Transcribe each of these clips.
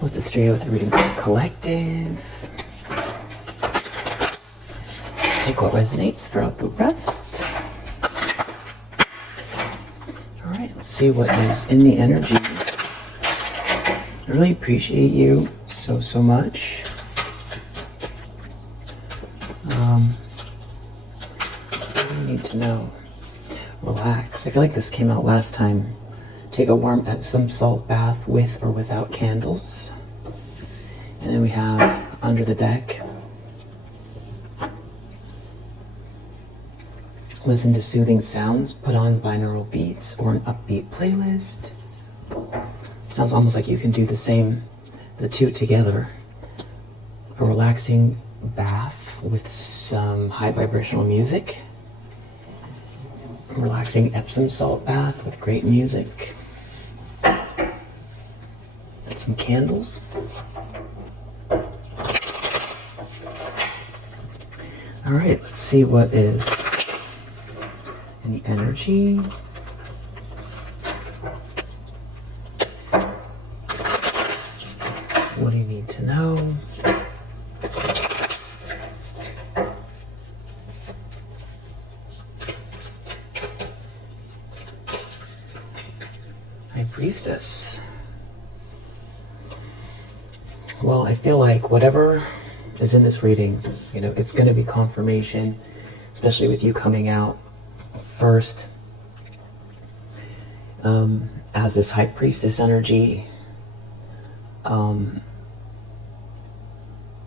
What's a stream with the reading for the collective? Take what resonates throughout the rest. All right, let's see what is in the energy. I really appreciate you so much. What do you need to know? Relax. I feel like this came out last time. Take a warm Epsom salt bath with or without candles. And then we have under the deck. Listen to soothing sounds, put on binaural beats or an upbeat playlist. Sounds almost like you can do the two together. A relaxing bath with some high vibrational music. A relaxing Epsom salt bath with great music. And some candles. All right, let's see what is in the energy. What do you need to know? High Priestess. Well, I feel like whatever is in this reading, it's going to be confirmation, especially with you coming out first as this High Priestess energy.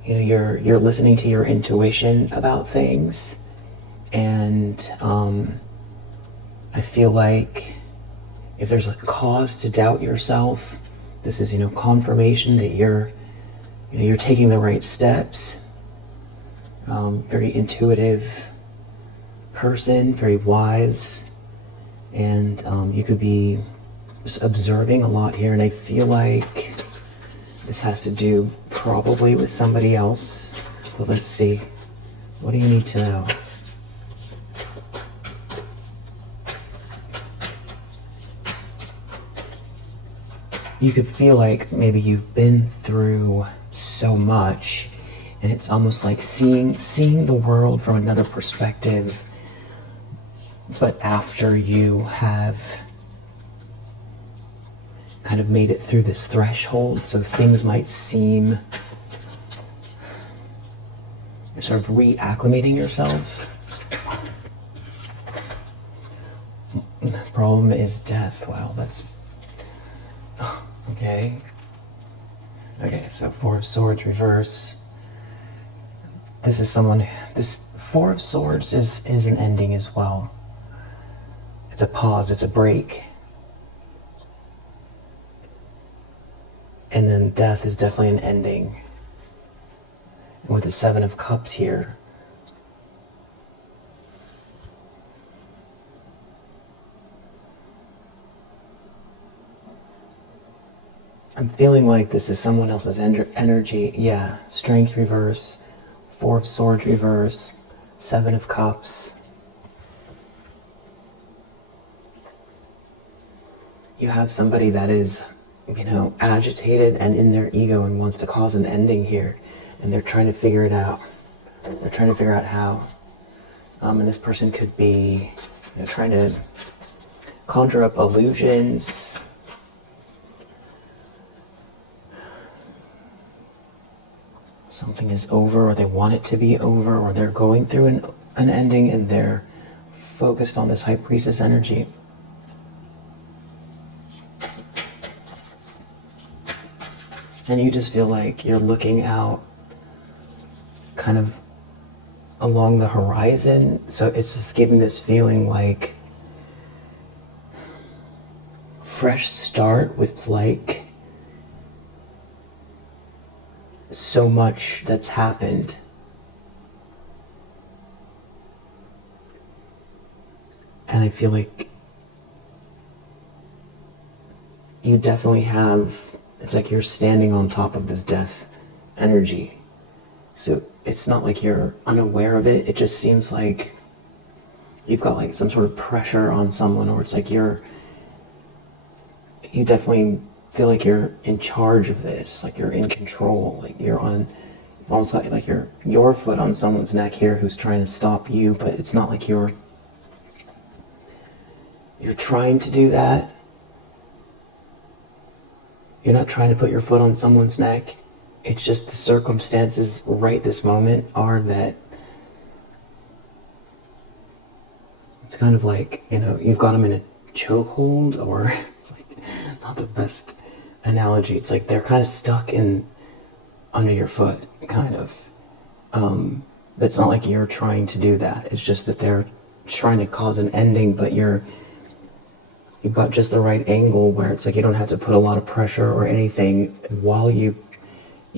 You're listening to your intuition about things, and I feel like if there's a cause to doubt yourself, this is confirmation that you're taking the right steps. Very intuitive person, very wise, and you could be just observing a lot here, and I feel like this has to do probably with somebody else, but let's see. What do you need to know? You could feel like maybe you've been through so much, and it's almost like seeing the world from another perspective, but after you have kind of made it through this threshold, so things might seem, you're sort of reacclimating yourself. The problem is death. Wow, that's okay. Okay, so Four of Swords reverse. This Four of Swords is an ending as well. It's a pause, it's a break. And then death is definitely an ending. And with the Seven of Cups here, I'm feeling like this is someone else's energy. Yeah, Strength reverse, Four of Swords reverse, Seven of Cups. You have somebody that is, agitated and in their ego and wants to cause an ending here. And they're trying to figure it out. They're trying to figure out how. And this person could be trying to conjure up illusions. Something is over, or they want it to be over, or they're going through an ending and they're focused on this High Priestess energy. And you just feel like you're looking out kind of along the horizon. So it's just giving this feeling like fresh start with like so much that's happened. And I feel like you definitely have, it's like you're standing on top of this death energy. So it's not like you're unaware of it. It just seems like you've got like some sort of pressure on someone, or it's like you definitely feel like you're in charge of this, like you're in control, like you're on, almost like you're your foot on someone's neck here who's trying to stop you, but it's not like you're trying to do that. You're not trying to put your foot on someone's neck. It's just the circumstances right this moment are that it's kind of like, you know, you've got them in a chokehold, or it's like not the best analogy. It's like they're kind of stuck in under your foot, kind of. It's not like you're trying to do that. It's just that they're trying to cause an ending, but you've got just the right angle where it's like you don't have to put a lot of pressure or anything while you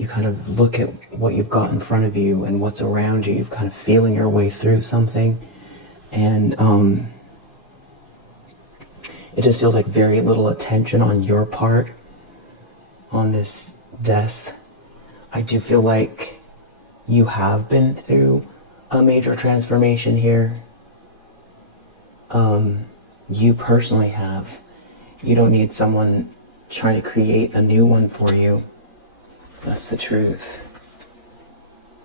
kind of look at what you've got in front of you and what's around you. You're kind of feeling your way through something, and it just feels like very little attention on your part on this death. I do feel like you have been through a major transformation here. You personally have. You don't need someone trying to create a new one for you. That's the truth.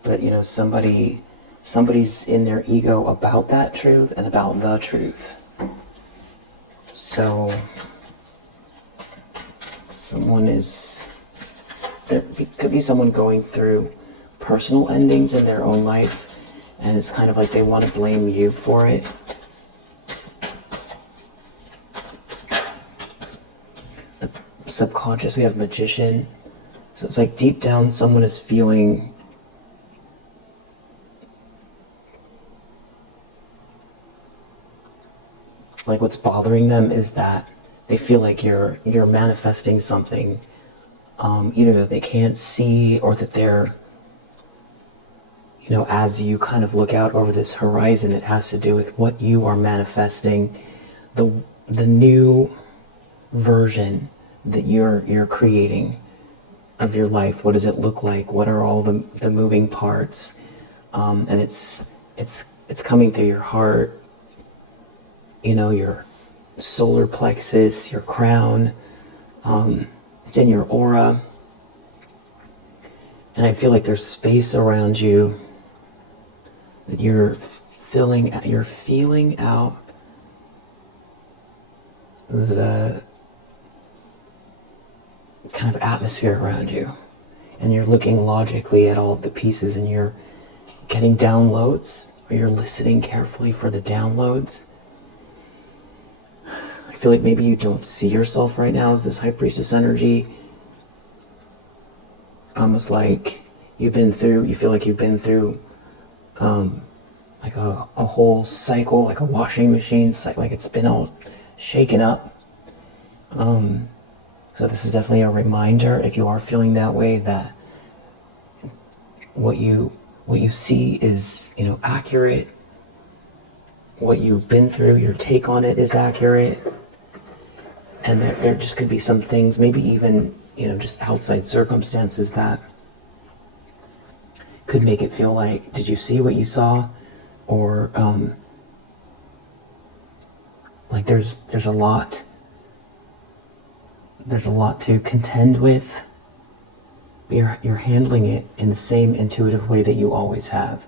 But, you know, somebody's in their ego about that truth and about the truth. So, there could be someone going through personal endings in their own life, and it's kind of like they want to blame you for it. The subconscious, we have magician. So it's like deep down someone is feeling like what's bothering them is that they feel like you're manifesting something, either that they can't see, or that they're, you know, as you kind of look out over this horizon, it has to do with what you are manifesting, the new version that you're creating of your life. What does it look like? What are all the moving parts? And it's coming through your heart, you know, your solar plexus, your crown. It's in your aura. And I feel like there's space around you that you're feeling out the kind of atmosphere around you, and you're looking logically at all of the pieces, and you're getting downloads, or you're listening carefully for the downloads. I feel like maybe you don't see yourself right now as this High Priestess energy, almost like you feel like you've been through like a whole cycle, like a washing machine cycle, like it's been all shaken up. So this is definitely a reminder, if you are feeling that way, that what you see is, you know, accurate. What you've been through, your take on it is accurate. And there just could be some things, maybe even, you know, just outside circumstances that could make it feel like, did you see what you saw? Or like there's a lot to contend with. You're handling it in the same intuitive way that you always have.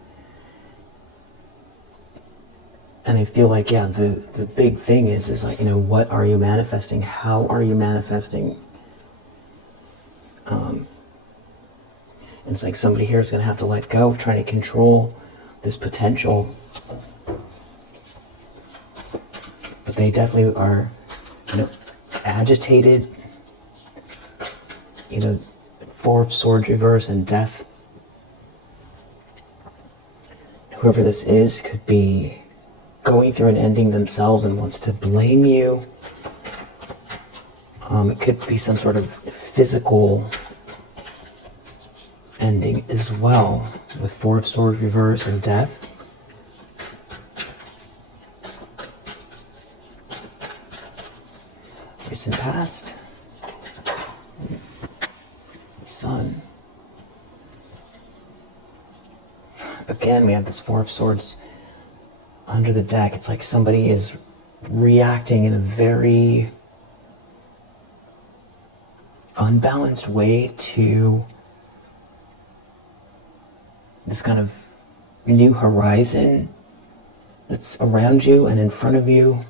And I feel like, yeah, the big thing is like, you know, what are you manifesting? How are you manifesting? It's like somebody here is going to have to let go of trying to control this potential. But they definitely are, you know, agitated. You know, Four of Swords reverse and death. Whoever this is could be going through an ending themselves and wants to blame you. It could be some sort of physical ending as well, with Four of Swords reverse and death. Recent past. Sun. Again, we have this Four of Swords under the deck. It's like somebody is reacting in a very unbalanced way to this kind of new horizon that's around you and in front of you,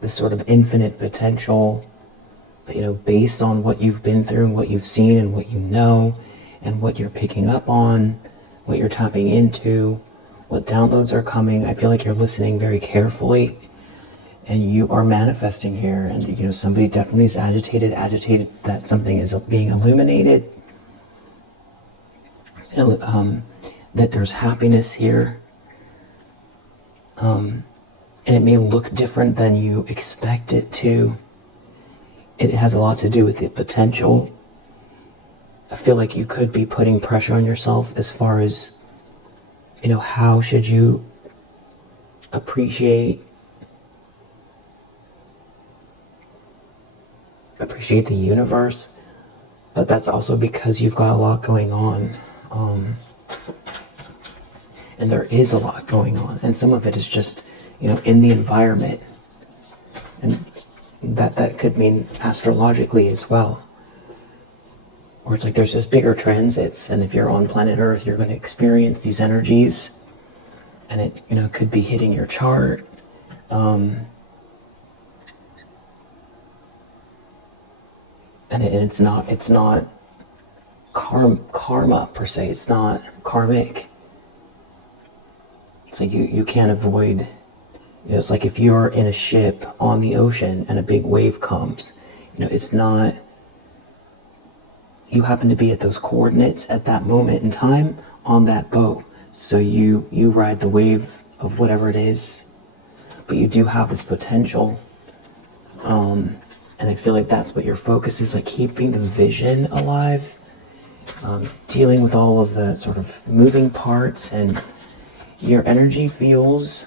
this sort of infinite potential, based on what you've been through and what you've seen and what you know and what you're picking up on, what you're tapping into, what downloads are coming. I feel like you're listening very carefully and you are manifesting here. And, somebody definitely is agitated that something is being illuminated, that there's happiness here. And it may look different than you expect it to. It has a lot to do with the potential. I feel like you could be putting pressure on yourself as far as, how should you appreciate the universe, but that's also because you've got a lot going on. And there is a lot going on, and some of it is just, in the environment, and that could mean astrologically as well. Or it's like there's just bigger transits, and if you're on planet Earth, you're going to experience these energies, and it could be hitting your chart. And it's not karma per se. It's not karmic. It's like you can't avoid. It's like if you're in a ship on the ocean and a big wave comes, it's not. You happen to be at those coordinates at that moment in time on that boat, so you ride the wave of whatever it is, but you do have this potential. And I feel like that's what your focus is, like keeping the vision alive, dealing with all of the sort of moving parts, and your energy feels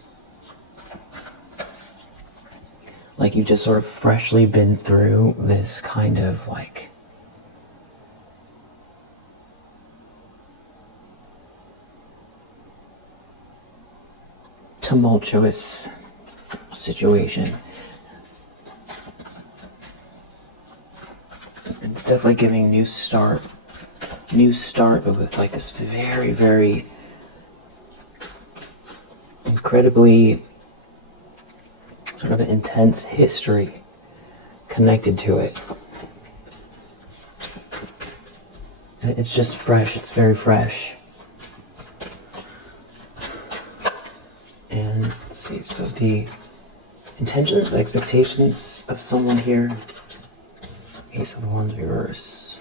like you've just sort of freshly been through this kind of like tumultuous situation. It's definitely giving new start, but with like this very, very incredibly sort of intense history connected to it. And it's just fresh, it's very fresh. And let's see, so the intentions, the expectations of someone here. Ace of Wands reverse.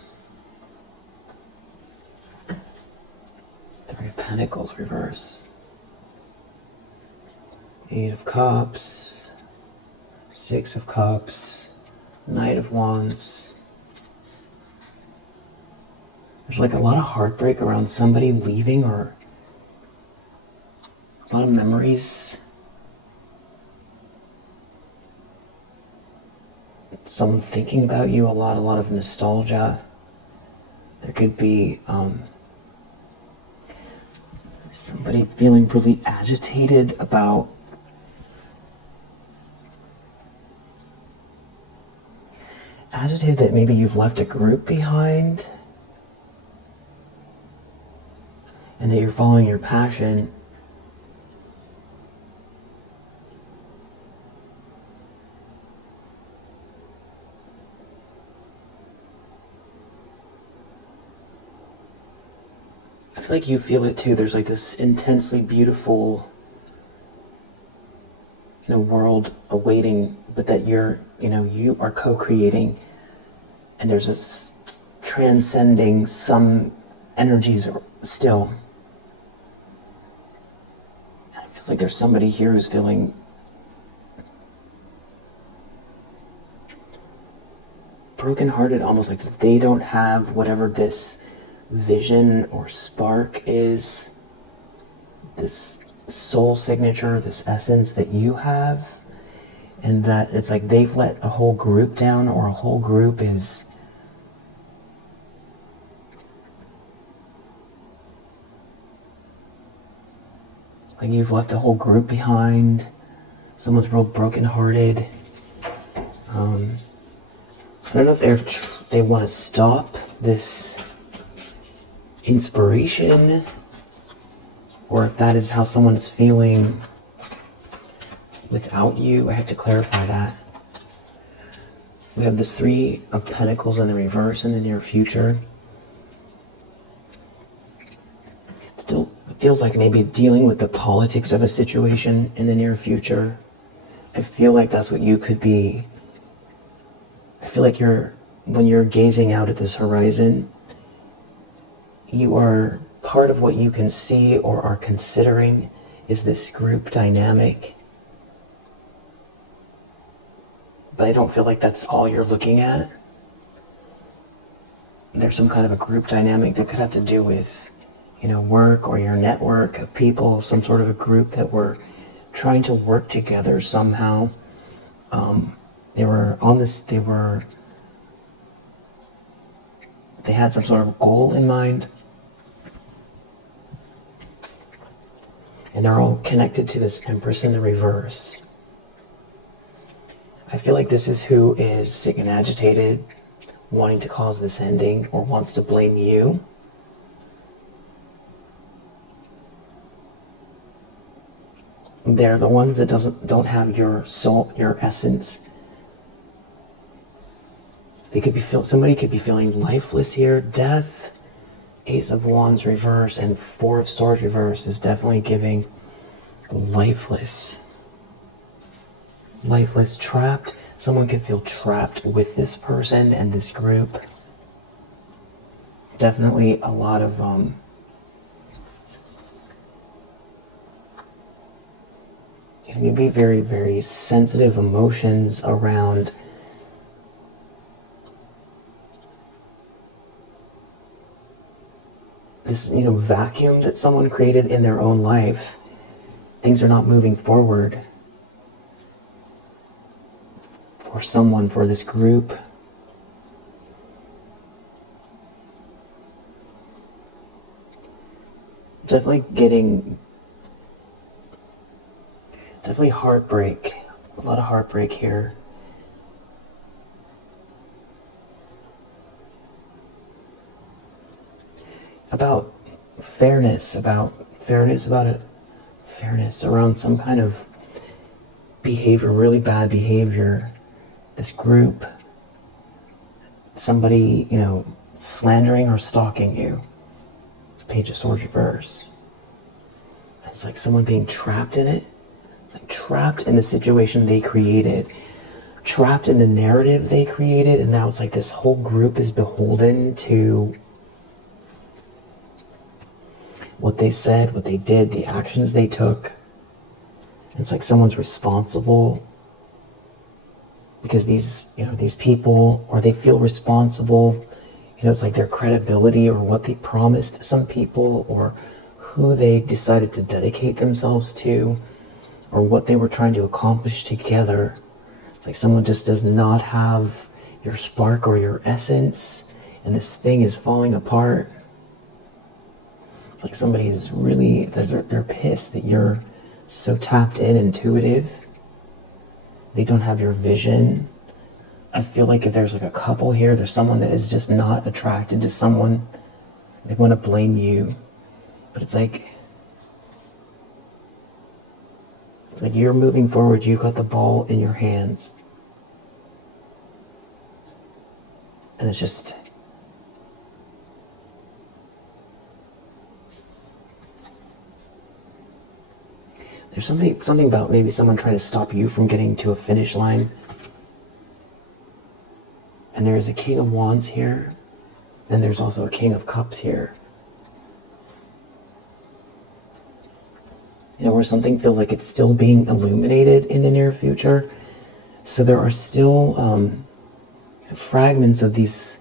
Three of Pentacles reverse. Eight of Cups. Six of Cups. Knight of Wands. There's like a lot of heartbreak around somebody leaving, or a lot of memories. Someone thinking about you a lot of nostalgia. There could be somebody feeling really agitated about that maybe you've left a group behind and that you're following your passion. I feel like you feel it too. There's like this intensely beautiful, world awaiting, but that you are co-creating, and there's this transcending some energies still. And it feels like there's somebody here who's feeling brokenhearted, almost like they don't have whatever this vision or spark is, this soul signature, this essence that you have, and that it's like they've let a whole group down, or a whole group is like you've left a whole group behind. Someone's real brokenhearted. I don't know if they want to stop this inspiration, or if that is how someone is feeling without you. I have to clarify that. We have this Three of Pentacles in the reverse in the near future. Still feels like maybe dealing with the politics of a situation in the near future. I feel like that's what you could be. I feel like when you're gazing out at this horizon, you are part of what you can see or are considering is this group dynamic. But I don't feel like that's all you're looking at. There's some kind of a group dynamic that could have to do with, work or your network of people, some sort of a group that were trying to work together somehow. They had some sort of goal in mind. And they're all connected to this Empress in the reverse. I feel like this is who is sick and agitated, wanting to cause this ending, or wants to blame you. They're the ones that don't have your soul, your essence. Somebody could be feeling lifeless here. Death, Ace of Wands reverse, and Four of Swords reverse is definitely giving lifeless. Lifeless, trapped. Someone could feel trapped with this person and this group. Definitely a lot of maybe very, very sensitive emotions around this, vacuum that someone created in their own life. Things are not moving forward for someone, for this group. Definitely heartbreak. A lot of heartbreak here. About fairness around some kind of behavior, really bad behavior. This group, somebody, slandering or stalking you. Page of Swords reverse. It's like someone being trapped in it. It's like trapped in the situation they created. Trapped in the narrative they created, and now it's like this whole group is beholden to what they said, what they did, the actions they took. It's like someone's responsible because these people, or they feel responsible. It's like their credibility or what they promised some people, or who they decided to dedicate themselves to, or what they were trying to accomplish together. It's like someone just does not have your spark or your essence, and this thing is falling apart. It's like somebody is really, they're pissed that you're so tapped in, intuitive. They don't have your vision. I feel like if there's like a couple here, there's someone that is just not attracted to someone. They want to blame you. But it's like you're moving forward, you've got the ball in your hands. And it's just, there's something about maybe someone trying to stop you from getting to a finish line. And there's a King of Wands here, and there's also a King of Cups here. Where something feels like it's still being illuminated in the near future. So there are still fragments of this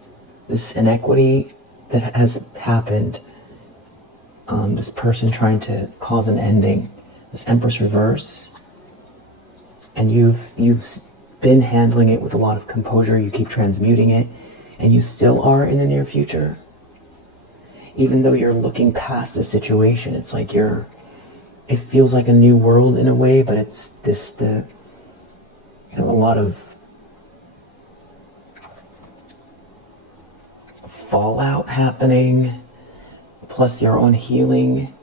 inequity that has happened. This person trying to cause an ending. This Empress reverse. And you've been handling it with a lot of composure. You keep transmuting it, and you still are in the near future. Even though you're looking past the situation, it's like it feels like a new world in a way, but it's a lot of fallout happening, plus your own healing.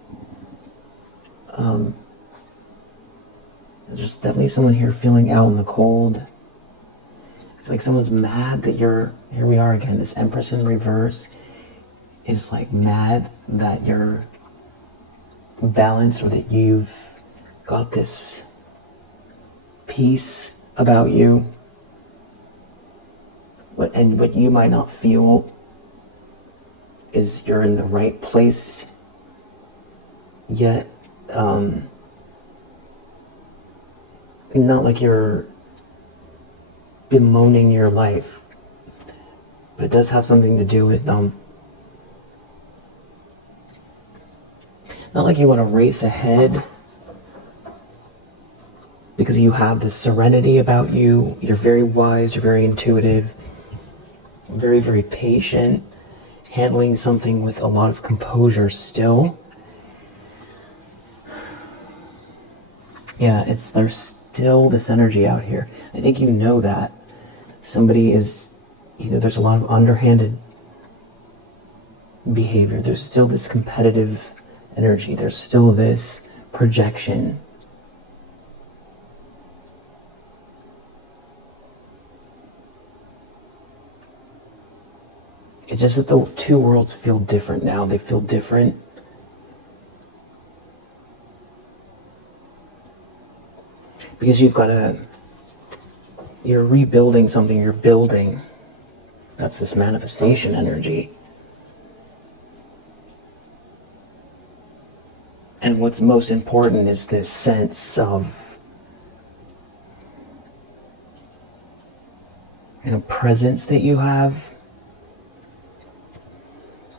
There's definitely someone here feeling out in the cold. I feel like someone's mad that you're, here we are again, this Empress in reverse is like mad that you're balanced, or that you've got this peace about you. What you might not feel is you're in the right place yet. Not like you're bemoaning your life, but it does have something to do with not like you want to race ahead, because you have this serenity about you. You're very wise, you're very intuitive, very, very patient, handling something with a lot of composure still. Yeah, there's still this energy out here. I think you know that. Somebody is, there's a lot of underhanded behavior. There's still this competitive energy. There's still this projection. It's just that the two worlds feel different now. They feel different. Because you're rebuilding something, you're building. That's this manifestation energy. And what's most important is this sense of, presence that you have.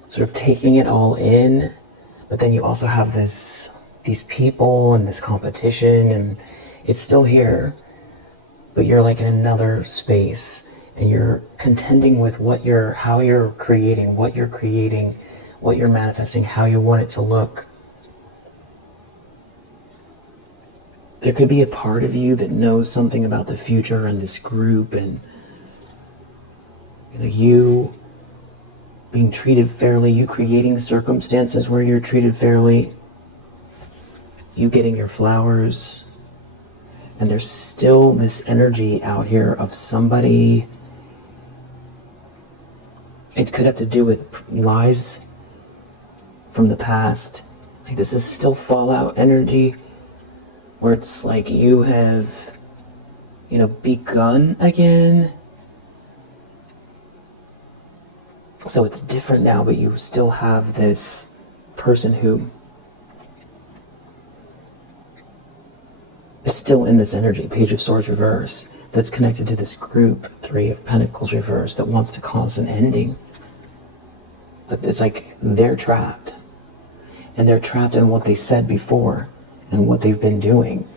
Sort of taking it all in, but then you also have these people and this competition, and it's still here, but you're like in another space, and you're contending with how you're creating, what you're manifesting, how you want it to look. There could be a part of you that knows something about the future and this group, and you being treated fairly, you creating circumstances where you're treated fairly, you getting your flowers. And there's still this energy out here of somebody. It could have to do with lies from the past. Like, this is still fallout energy, where it's like you have, begun again. So it's different now, but you still have this person who is still in this energy, Page of Swords reverse, that's connected to this group, Three of Pentacles reverse, that wants to cause an ending. But it's like they're trapped. And they're trapped in what they said before and what they've been doing.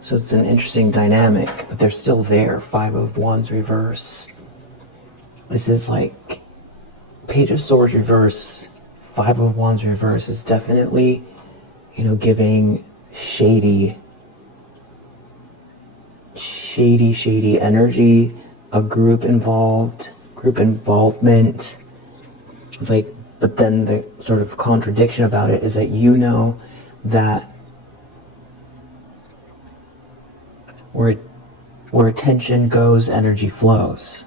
So it's an interesting dynamic, but they're still there. Five of Wands reverse. This is like Page of Swords reverse, Five of Wands reverse is definitely, giving shady energy, a group involvement. It's like, but then the sort of contradiction about it is that that where attention goes, energy flows.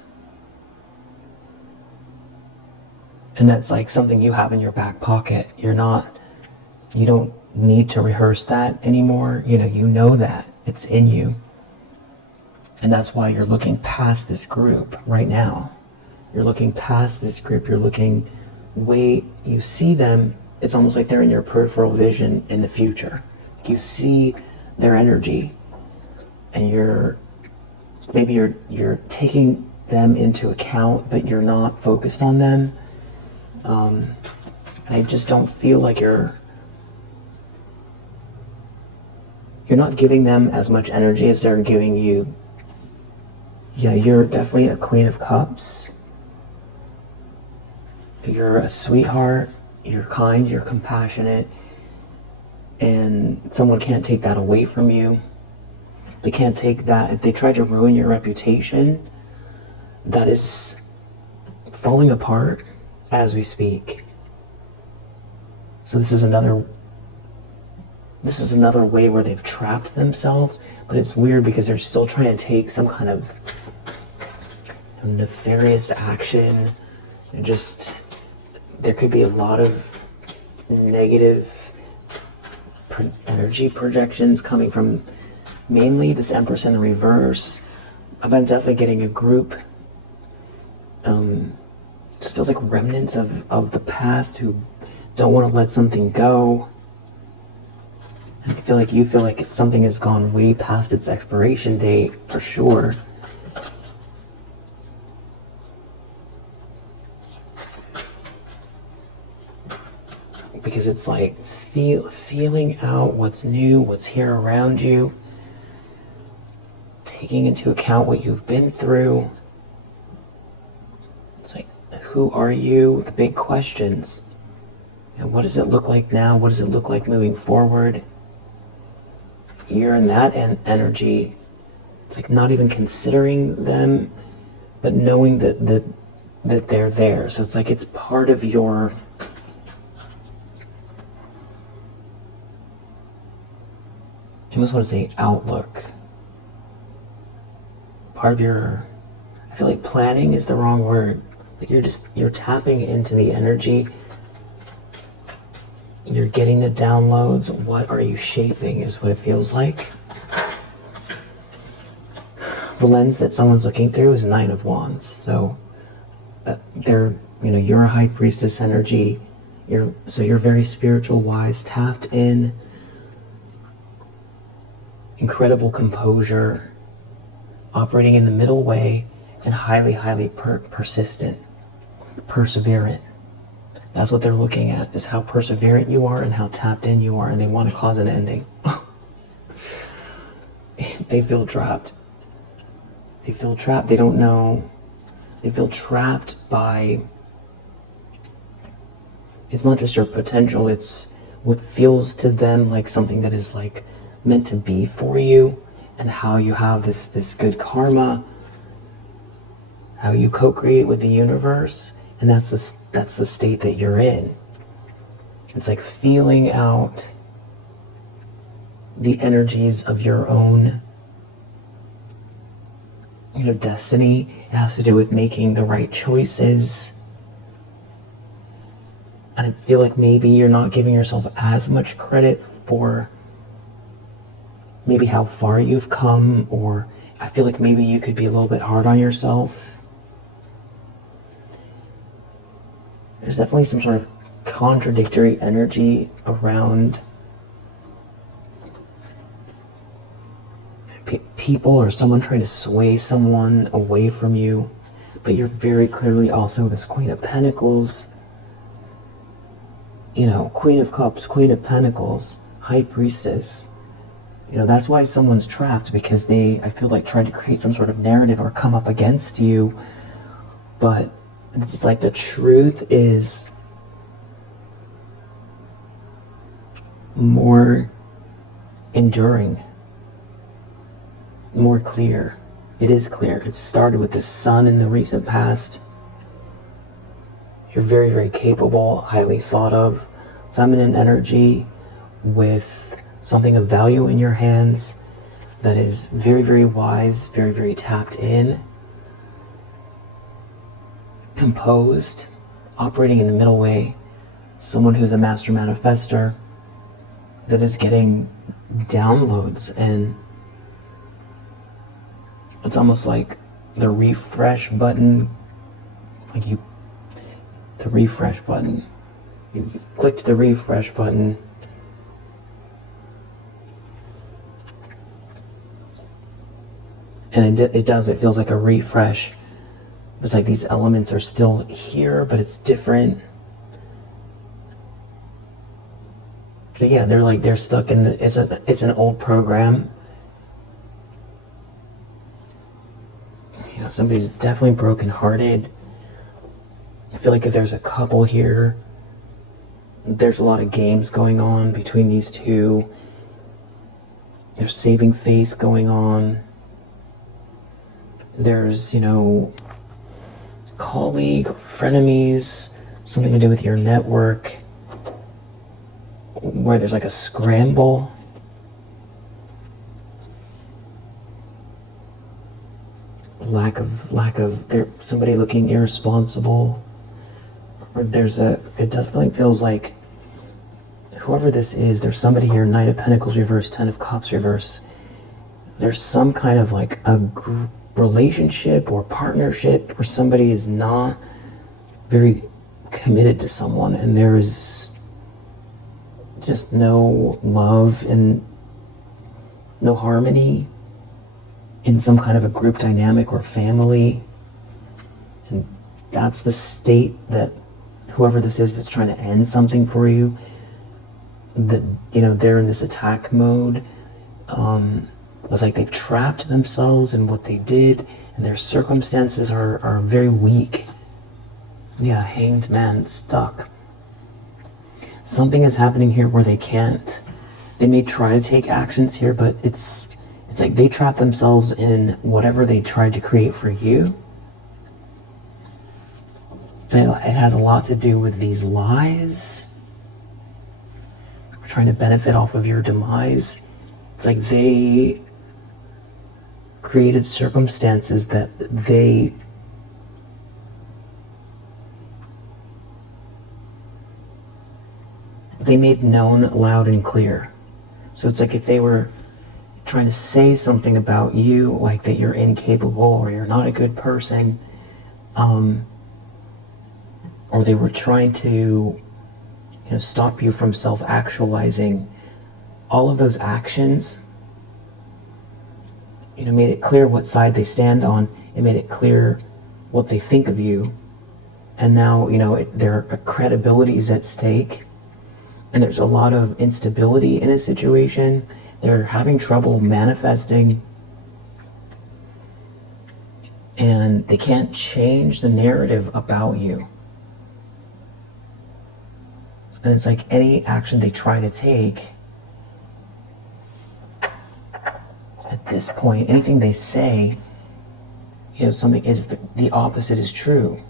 And that's like something you have in your back pocket. You don't need to rehearse that anymore. You know that it's in you. And that's why you're looking past this group right now. You're looking past this group. You're looking you see them. It's almost like they're in your peripheral vision in the future. You see their energy, and you're taking them into account, but you're not focused on them. And I just don't feel like you're not giving them as much energy as they're giving you. Yeah, you're definitely a Queen of Cups. You're a sweetheart, you're kind, you're compassionate, and someone can't take that away from you. They can't take that. If they try to ruin your reputation, that is falling apart as we speak. So this is another way where they've trapped themselves, but it's weird because they're still trying to take some kind of nefarious action. And just, there could be a lot of negative energy projections coming from mainly this Empress in the reverse. I've been definitely getting a group, just feels like remnants of the past who don't want to let something go. I feel like you feel like something has gone way past its expiration date, for sure. Because it's like feeling out what's new, what's here around you, taking into account what you've been through. It's like, who are you? The big questions. And what does it look like now? What does it look like moving forward? You're in that energy. It's like not even considering them, but knowing that they're there. So it's like it's part of your I almost want to say outlook. Part of your, I feel like planning is the wrong word. Like you're tapping into the energy. You're getting the downloads. What are you shaping is what it feels like. The lens that someone's looking through is Nine of Wands. So you're a High Priestess energy. You're very spiritual, wise, tapped in. Incredible composure, operating in the middle way, and highly, highly persistent, perseverant. That's what they're looking at, is how perseverant you are and how tapped in you are, and they want to cause an ending. They feel trapped. They feel trapped. They don't know. They feel trapped by, it's not just your potential, it's what feels to them like something that is like meant to be for you, and how you have this good karma, how you co-create with the universe, and that's the state that you're in. It's like feeling out the energies of your own destiny. It has to do with making the right choices. And I feel like maybe you're not giving yourself as much credit for maybe how far you've come, or I feel like maybe you could be a little bit hard on yourself. There's definitely some sort of contradictory energy around people or someone trying to sway someone away from you, but you're very clearly also this Queen of Pentacles, Queen of Cups, Queen of Pentacles, High Priestess. That's why someone's trapped, because they, I feel like, tried to create some sort of narrative or come up against you. But it's like the truth is more enduring, more clear. It is clear. It started with the sun in the recent past. You're very, very capable, highly thought of, feminine energy with something of value in your hands that is very, very wise, very, very tapped in, composed, operating in the middle way, someone who's a master manifester that is getting downloads, and it's almost like the refresh button, the refresh button. You clicked the refresh button, and it feels like a refresh. It's like these elements are still here, but it's different. So yeah, they're stuck in it's an old program. Somebody's definitely brokenhearted. I feel like if there's a couple here, there's a lot of games going on between these two. There's saving face going on. There's, colleague, frenemies, something to do with your network, where there's like a scramble. Lack of there, somebody looking irresponsible, or it definitely feels like whoever this is, there's somebody here, Knight of Pentacles reverse, Ten of Cups reverse. There's some kind of like a relationship or partnership where somebody is not very committed to someone, and there's just no love and no harmony in some kind of a group dynamic or family. And that's the state that whoever this is that's trying to end something for you, that, you know, they're in this attack mode. It's like they've trapped themselves in what they did, and their circumstances are very weak. Yeah, Hanged Man, stuck. Something is happening here where they can't. They may try to take actions here, but it's like they trap themselves in whatever they tried to create for you. And it has a lot to do with these lies, trying to benefit off of your demise. It's like they created circumstances that they made known loud and clear. So it's like if they were trying to say something about you, like that you're incapable or you're not a good person, or they were trying to, you know, stop you from self-actualizing, all of those actions, you know, made it clear what side they stand on. It made it clear what they think of you. And now, you know, their credibility is at stake. And there's a lot of instability in a situation. They're having trouble manifesting. And they can't change the narrative about you. And it's like any action they try to take, at this point, anything they say, you know, something is, the opposite is true.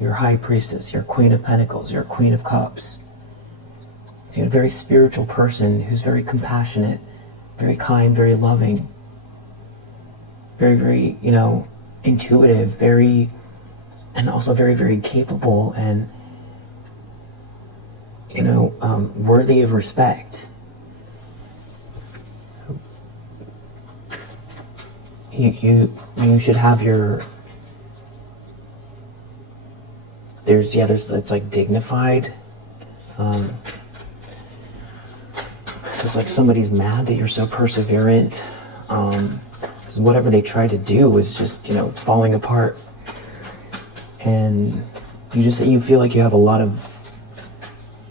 You're High Priestess, you're Queen of Pentacles, you're Queen of Cups. You're a very spiritual person who's very compassionate, very kind, very loving, very, very, you know, intuitive, very, and also very, very capable and, you know, worthy of respect. You should have your, it's like dignified. It's like somebody's mad that you're so perseverant. Because whatever they tried to do was just, you know, falling apart. And you feel like you have a lot of,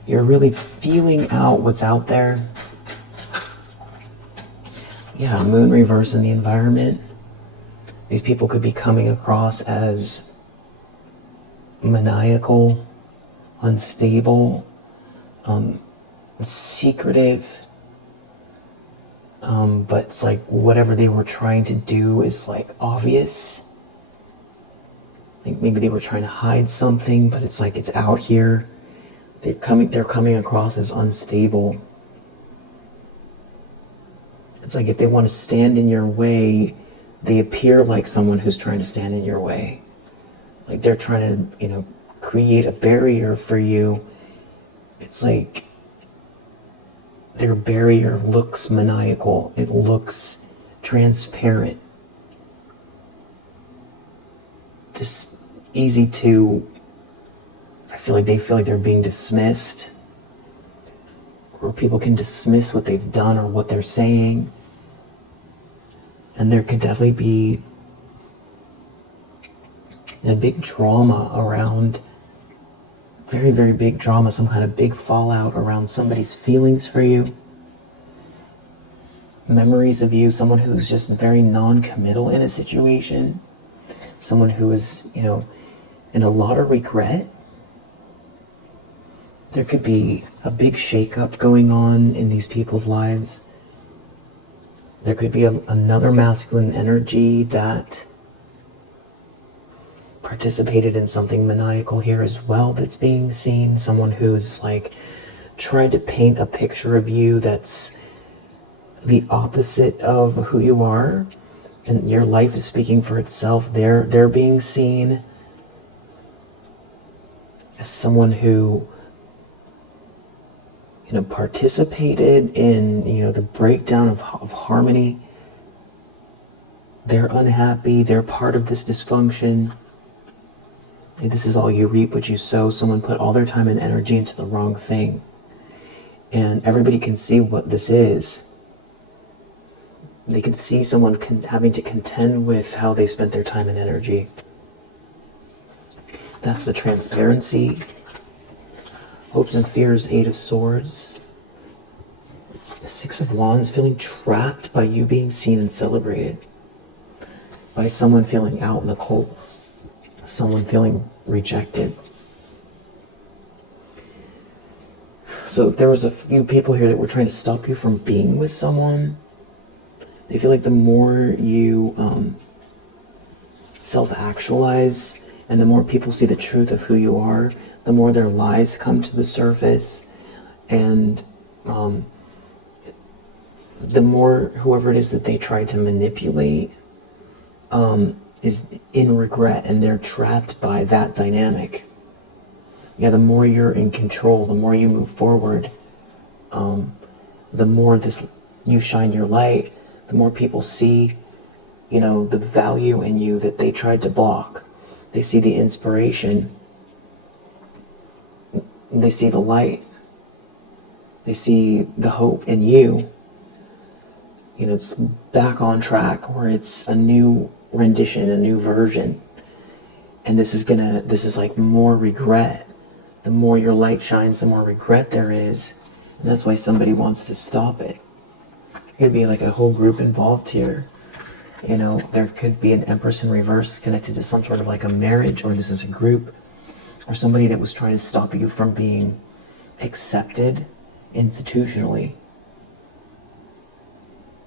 you're really feeling out what's out there. Yeah, Moon reverse in the environment. These people could be coming across as maniacal, unstable, secretive. But it's like whatever they were trying to do is like obvious. Like maybe they were trying to hide something, but it's like it's out here. They're coming across as unstable. It's like if they want to stand in your way, they appear like someone who's trying to stand in your way. Like they're trying to, you know, create a barrier for you. It's like their barrier looks maniacal. It looks transparent. Just easy to, I feel like they feel like they're being dismissed. Or people can dismiss what they've done or what they're saying. And there could definitely be a big drama around, very, very big drama, some kind of big fallout around somebody's feelings for you. Memories of you, someone who's just very non-committal in a situation. Someone who is, you know, in a lot of regret. There could be a big shakeup going on in these people's lives. There could be another masculine energy that participated in something maniacal here as well that's being seen. Someone who's like trying to paint a picture of you that's the opposite of who you are, and your life is speaking for itself. They're being seen as someone who, you know, participated in, you know, the breakdown of harmony. They're unhappy. They're part of this dysfunction. And this is all you reap what you sow. Someone put all their time and energy into the wrong thing. And everybody can see what this is. They can see someone having to contend with how they spent their time and energy. That's the transparency. Hopes and fears, 8 of Swords. The 6 of Wands, feeling trapped by you being seen and celebrated. By someone feeling out in the cold. Someone feeling rejected. So if there was a few people here that were trying to stop you from being with someone, they feel like the more you self-actualize and the more people see the truth of who you are, the more their lies come to the surface, and the more whoever it is that they try to manipulate is in regret, and they're trapped by that dynamic. Yeah, the more you're in control, the more you move forward, the more you shine your light, the more people see, you know, the value in you that they tried to block. They see the inspiration. They see the light. They see the hope in you. You know, it's back on track, or it's a new rendition, a new version. And this is like more regret. The more your light shines, the more regret there is. And that's why somebody wants to stop it. There could be like a whole group involved here. You know, there could be an Empress in reverse connected to some sort of like a marriage, or this is a group, or somebody that was trying to stop you from being accepted institutionally.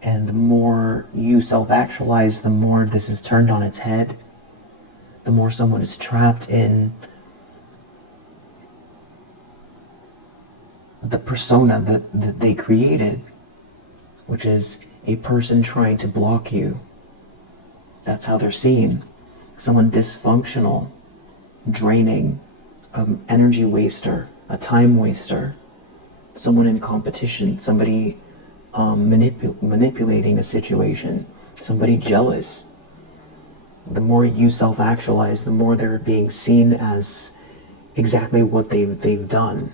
And the more you self-actualize, the more this is turned on its head. The more someone is trapped in the persona that they created, which is a person trying to block you. That's how they're seen. Someone dysfunctional, draining, energy waster, a time waster, someone in competition, somebody manipulating a situation, somebody jealous. The more you self-actualize, the more they're being seen as exactly what they've done.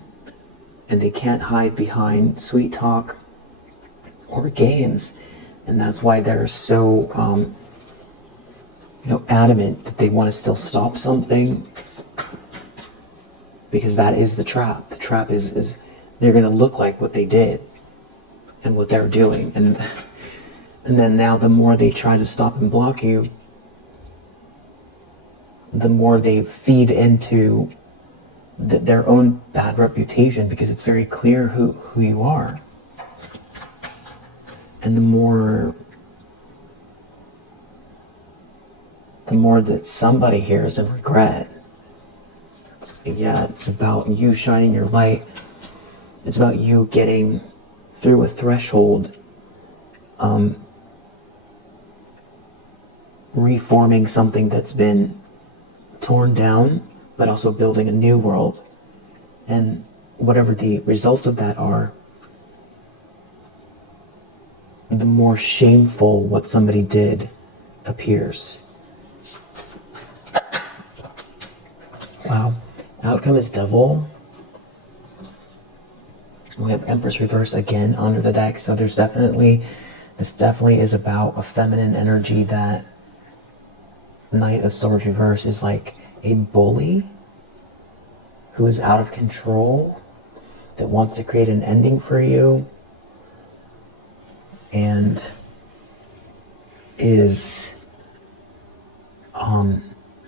And they can't hide behind sweet talk or games. And that's why they're so adamant that they want to still stop something, because that is the trap. The trap is they're going to look like what they did and what they're doing, and then now the more they try to stop and block you, the more they feed into their own bad reputation, because it's very clear who you are. And the more that somebody here is in regret, yeah, it's about you shining your light. It's about you getting through a threshold, reforming something that's been torn down, but also building a new world. And whatever the results of that are, the more shameful what somebody did appears. Wow. Outcome is Devil. We have Empress reverse again under the deck, so this definitely is about a feminine energy. That Knight of Swords reverse is like a bully who is out of control, that wants to create an ending for you, and is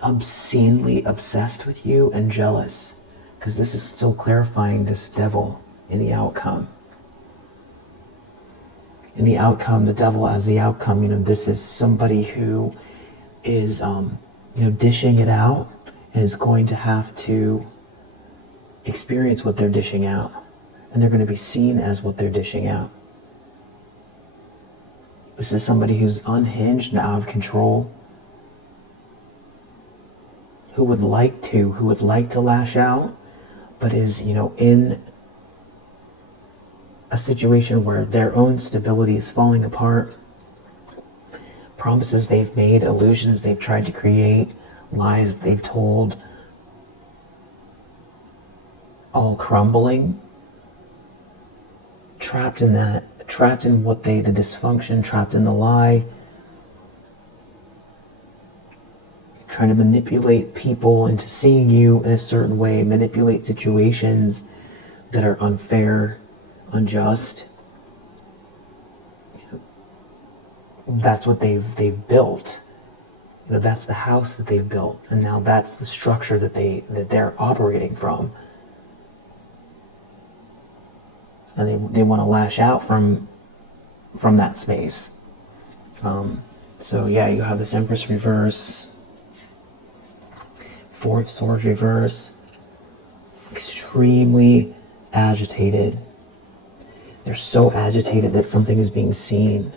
obscenely obsessed with you and jealous, because this is still clarifying this Devil in the outcome. In the outcome, the Devil as the outcome, this is somebody who is dishing it out, and is going to have to experience what they're dishing out. And they're going to be seen as what they're dishing out. This is somebody who's unhinged and out of control, who would like to lash out, but is, in a situation where their own stability is falling apart. Promises they've made, illusions they've tried to create, lies they've told, all crumbling. Trapped in what the dysfunction, trapped in the lie, trying to manipulate people into seeing you in a certain way, manipulate situations that are unfair, unjust. That's what they've built. That's the house that they've built, and now that's the structure that they're operating from. And they want to lash out from that space. So yeah, you have this Empress reverse, Four of Swords reverse, extremely agitated. They're so agitated that something is being seen.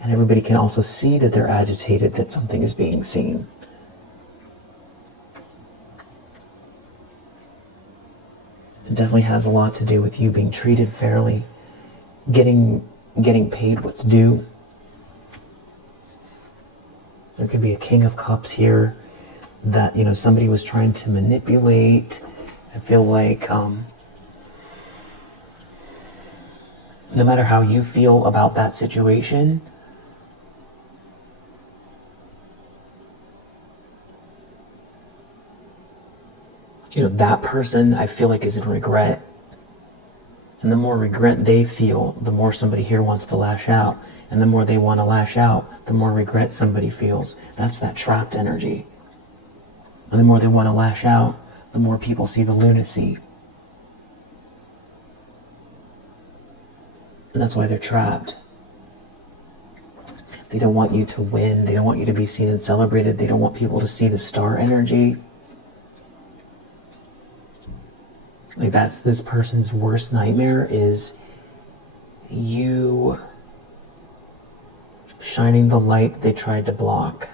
And everybody can also see that they're agitated, that something is being seen. It definitely has a lot to do with you being treated fairly, getting paid what's due. There could be a King of Cups here that, somebody was trying to manipulate. I feel like no matter how you feel about that situation, that person, I feel like, is in regret. And the more regret they feel, the more somebody here wants to lash out. And the more they want to lash out, the more regret somebody feels. That's that trapped energy. And the more they want to lash out, the more people see the lunacy. And that's why they're trapped. They don't want you to win. They don't want you to be seen and celebrated. They don't want people to see the star energy. Like, that's this person's worst nightmare, is you shining the light they tried to block.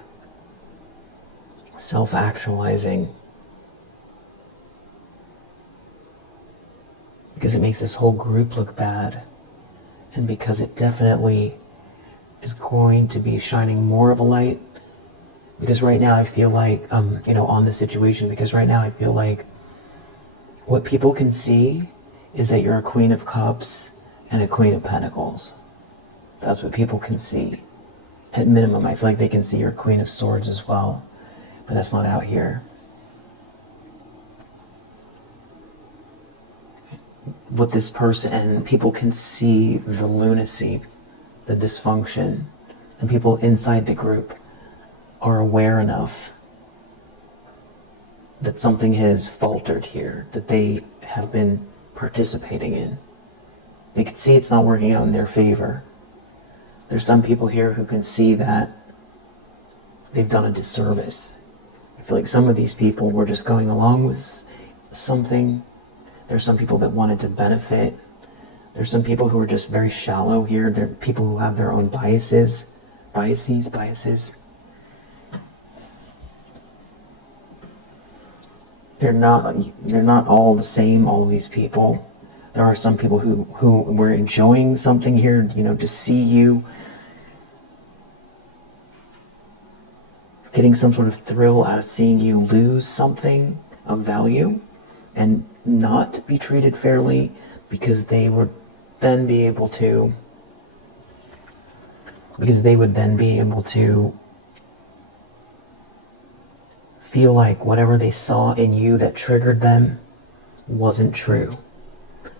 Self-actualizing. Because it makes this whole group look bad. And because it definitely is going to be shining more of a light. Because right now I feel like, on the situation, because right now I feel like what people can see is that you're a Queen of Cups and a Queen of Pentacles. That's what people can see. At minimum, I feel like they can see you're a Queen of Swords as well. But that's not out here. What this person, and people can see the lunacy, the dysfunction, and people inside the group are aware enough that something has faltered here, that they have been participating in. They can see it's not working out in their favor. There's some people here who can see that they've done a disservice. I feel like some of these people were just going along with something. There's some people that wanted to benefit. There's some people who are just very shallow here. There are people who have their own biases. They're not all the same, all of these people. There are some people who were enjoying something here, to see you getting some sort of thrill out of seeing you lose something of value and not be treated fairly, because they would then be able to feel like whatever they saw in you that triggered them wasn't true.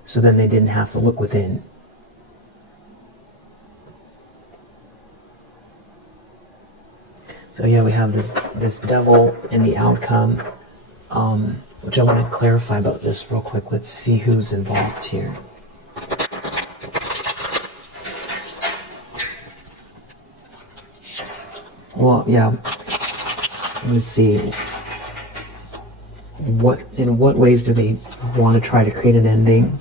So then they didn't have to look within. So yeah, we have this devil in the outcome, which I want to clarify about this real quick. Let's see who's involved here. Well, yeah, Let's see. In what ways do they want to try to create an ending?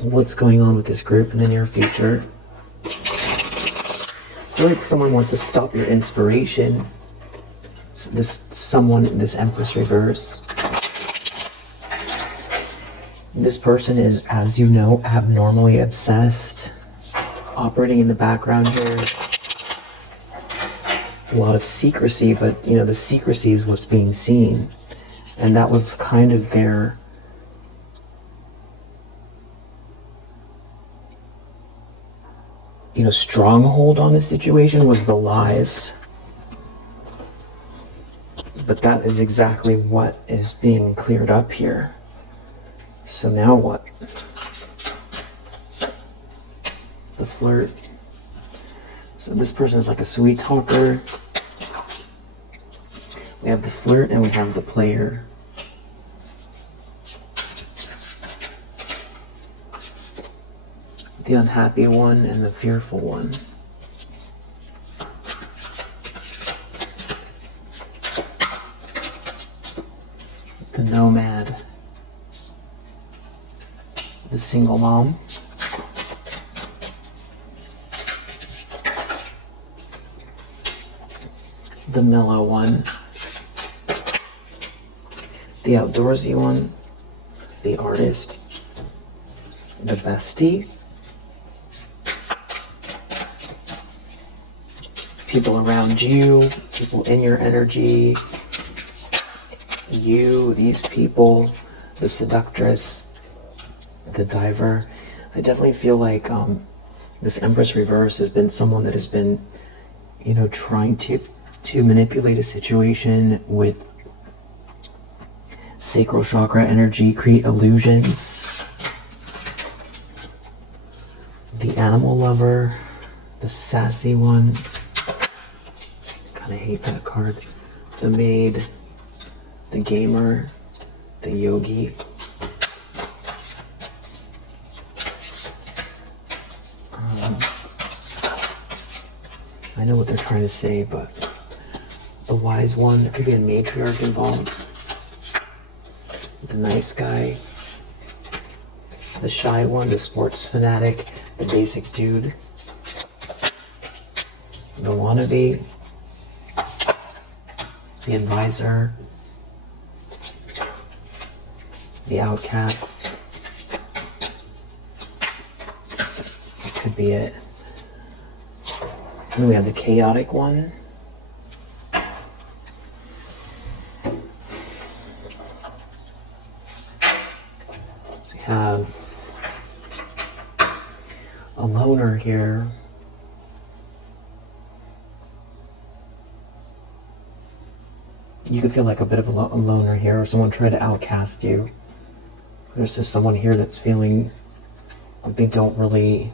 What's going on with this group in the near future? I feel like someone wants to stop your inspiration. This Empress reverse. This person is, as you know, abnormally obsessed, operating in the background here. A lot of secrecy, but the secrecy is what's being seen. And that was kind of their stronghold on the situation, was the lies. But that is exactly what is being cleared up here. So now what? The flirt. So this person is like a sweet talker. We have the flirt and we have the player. The unhappy one and the fearful one. The nomad. The single mom. The mellow one. The outdoorsy one. The artist. The bestie. People around you, people in your energy, you, these people, the seductress, the diver. I definitely feel like this Empress reverse has been someone that has been, trying to manipulate a situation with sacral chakra energy, create illusions. The animal lover, the sassy one. I hate that card. The maid, the gamer, the yogi. I know what they're trying to say, but the wise one, there could be a matriarch involved. The nice guy, the shy one, the sports fanatic, the basic dude, the wannabe, the advisor, the outcast. That could be it. And then we have the chaotic one. We have a loner here. You could feel like a bit of a loner here, or someone tried to outcast you. There's just someone here that's feeling like they don't really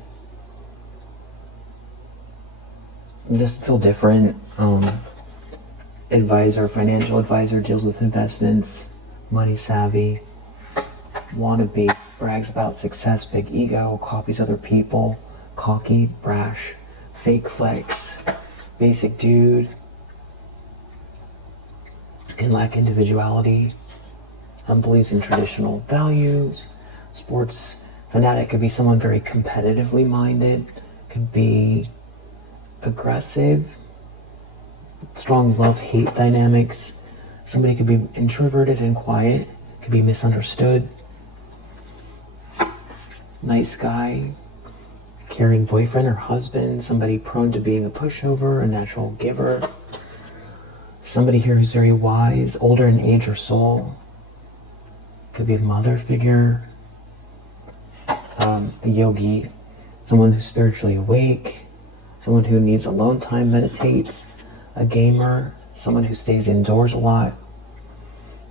just feel different. Advisor, financial advisor, deals with investments, money savvy, wannabe, brags about success, big ego, copies other people, cocky, brash, fake flex, basic dude, can lack individuality, believes in traditional values. Sports fanatic could be someone very competitively minded, could be aggressive, strong love-hate dynamics. Somebody could be introverted and quiet, could be misunderstood. Nice guy, caring boyfriend or husband, somebody prone to being a pushover, a natural giver. Somebody here who's very wise, older in age or soul. Could be a mother figure. A yogi, someone who's spiritually awake, someone who needs alone time, meditates. A gamer, someone who stays indoors a lot.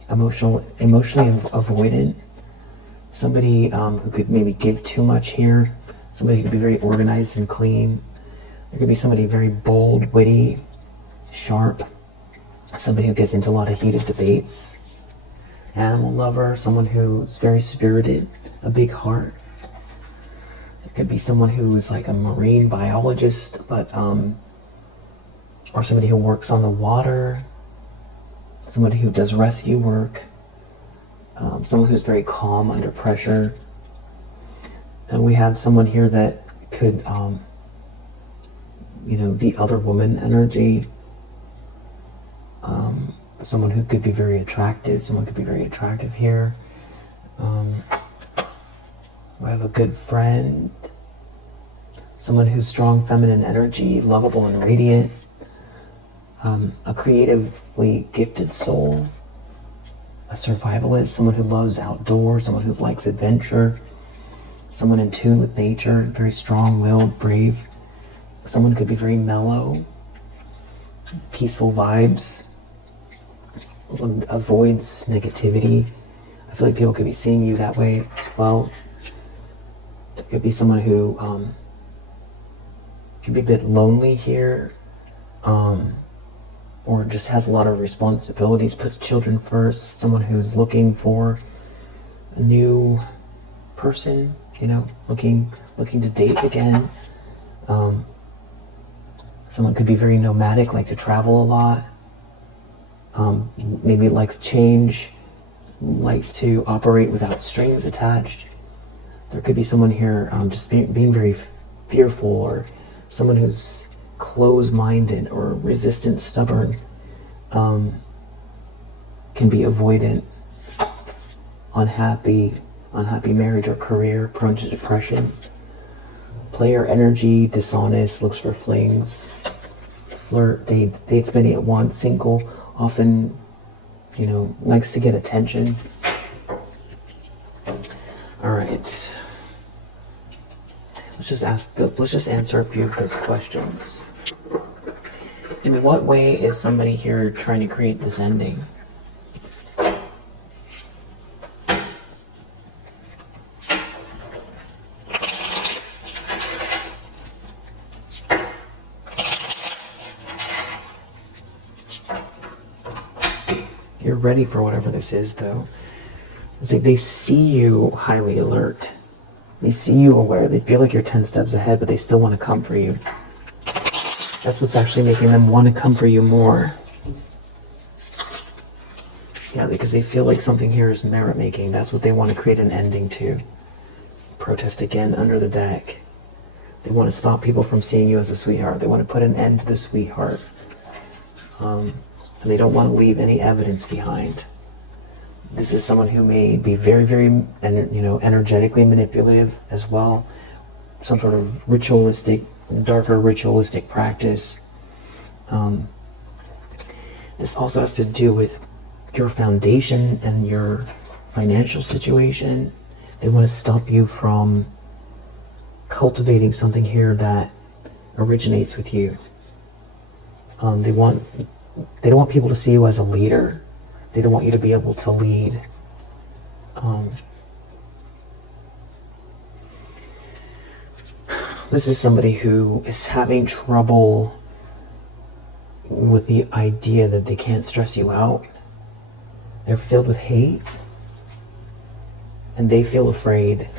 Emotionally avoidant. Somebody who could maybe give too much here. Somebody who could be very organized and clean. There could be somebody very bold, witty, sharp. Somebody who gets into a lot of heated debates. Animal lover, someone who's very spirited, a big heart. It could be someone who's like a marine biologist, but or somebody who works on the water, somebody who does rescue work, someone who's very calm under pressure. And we have someone here that could, the other woman energy. Someone who could be very attractive. Someone could be very attractive here. We have a good friend. Someone who's strong feminine energy, lovable and radiant. A creatively gifted soul. A survivalist, someone who loves outdoors, someone who likes adventure. Someone in tune with nature, very strong-willed, brave. Someone could be very mellow, peaceful vibes, avoids negativity. I feel like people could be seeing you that way as well. It could be someone who could be a bit lonely here, or just has a lot of responsibilities, puts children first, someone who's looking for a new person, looking to date again. Someone could be very nomadic, like to travel a lot. Maybe likes change, likes to operate without strings attached. There could be someone here just being very fearful, or someone who's closed-minded or resistant, stubborn, can be avoidant, unhappy marriage or career, prone to depression. Player energy, dishonest, looks for flings, flirt, dates many at once, single, often, likes to get attention. All right. Let's just answer a few of those questions. In what way is somebody here trying to create this ending? You're ready for whatever this is, though. It's like they see you highly alert. They see you aware. They feel like you're 10 steps ahead, but they still want to come for you. That's what's actually making them want to come for you more. Yeah, because they feel like something here is merit-making. That's what they want to create an ending to. Protest again under the deck. They want to stop people from seeing you as a sweetheart. They want to put an end to the sweetheart. And they don't want to leave any evidence behind. This is someone who may be very, very, energetically manipulative as well. Some sort of darker ritualistic practice. This also has to do with your foundation and your financial situation. They want to stop you from cultivating something here that originates with you. They don't want people to see you as a leader. They don't want you to be able to lead. This is somebody who is having trouble with the idea that they can't stress you out. They're filled with hate, and they feel afraid.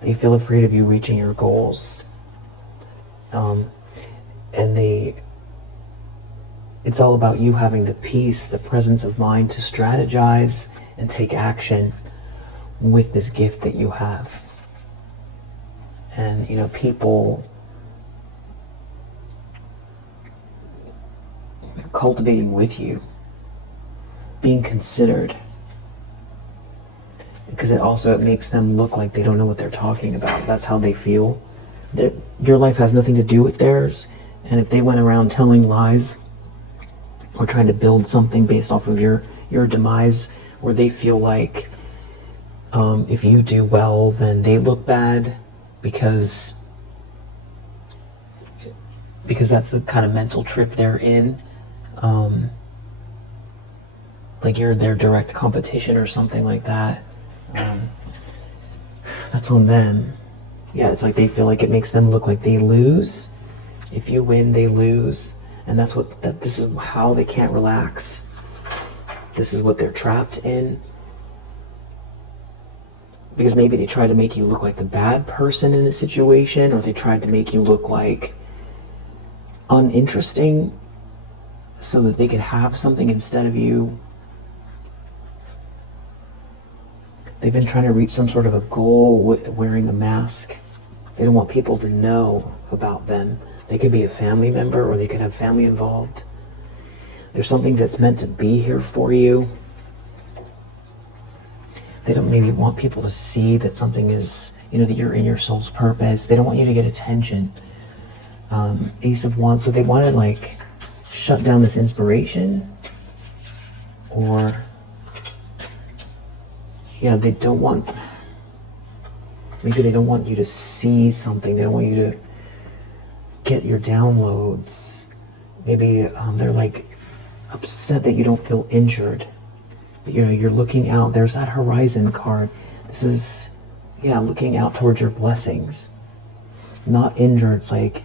They feel afraid of you reaching your goals. And it's all about you having the peace, the presence of mind to strategize and take action with this gift that you have. And, people cultivating with you, being considered, because it makes them look like they don't know what they're talking about. That's how they feel. Your life has nothing to do with theirs, and if they went around telling lies or trying to build something based off of your demise, where they feel like if you do well, then they look bad, because that's the kind of mental trip they're in. Like you're their direct competition or something like that. That's on them. Yeah, it's like they feel like it makes them look like they lose. If you win, they lose. And this is how they can't relax. This is what they're trapped in. Because maybe they try to make you look like the bad person in a situation, or they tried to make you look like uninteresting so that they could have something instead of you. They've been trying to reach some sort of a goal wearing a mask. They don't want people to know about them. They could be a family member, or they could have family involved. There's something that's meant to be here for you. They don't maybe want people to see that something is, that you're in your soul's purpose. They don't want you to get attention. Ace of Wands, so they want to like shut down this inspiration, or they don't want, maybe they don't want you to see something. They don't want you to get your downloads. Maybe they're like upset that you don't feel injured. You're looking out. There's that horizon card. This is, looking out towards your blessings. Not injured. It's like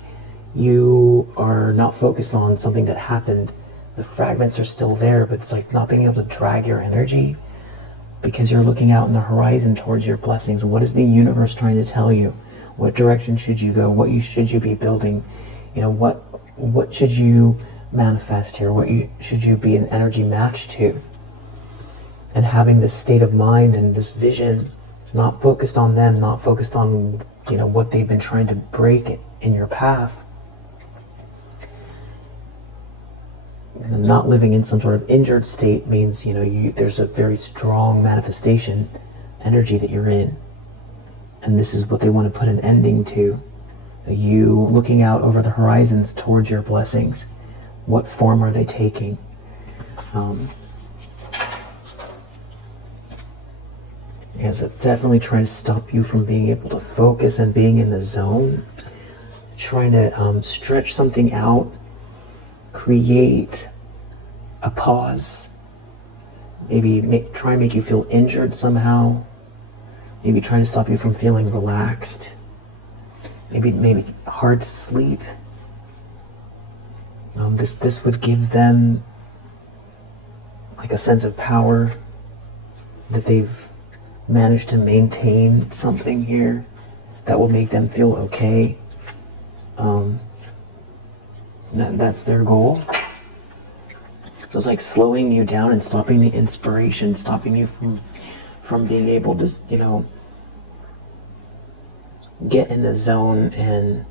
you are not focused on something that happened. The fragments are still there, but it's like not being able to drag your energy because you're looking out in the horizon towards your blessings. What is the universe trying to tell you? What direction should you go? What should you be building? What should you manifest here? Should you be an energy match to? And having this state of mind and this vision, not focused on them, not focused on what they've been trying to break in your path. And not living in some sort of injured state means there's a very strong manifestation energy that you're in, and this is what they want to put an ending to. You looking out over the horizons towards your blessings. What form are they taking? It's definitely trying to stop you from being able to focus and being in the zone. Trying to stretch something out, create a pause. Maybe try and make you feel injured somehow. Maybe trying to stop you from feeling relaxed. Maybe hard to sleep. This would give them like a sense of power that they've managed to maintain something here that will make them feel okay. That's their goal. So it's like slowing you down and stopping the inspiration, stopping you from being able to, get in the zone and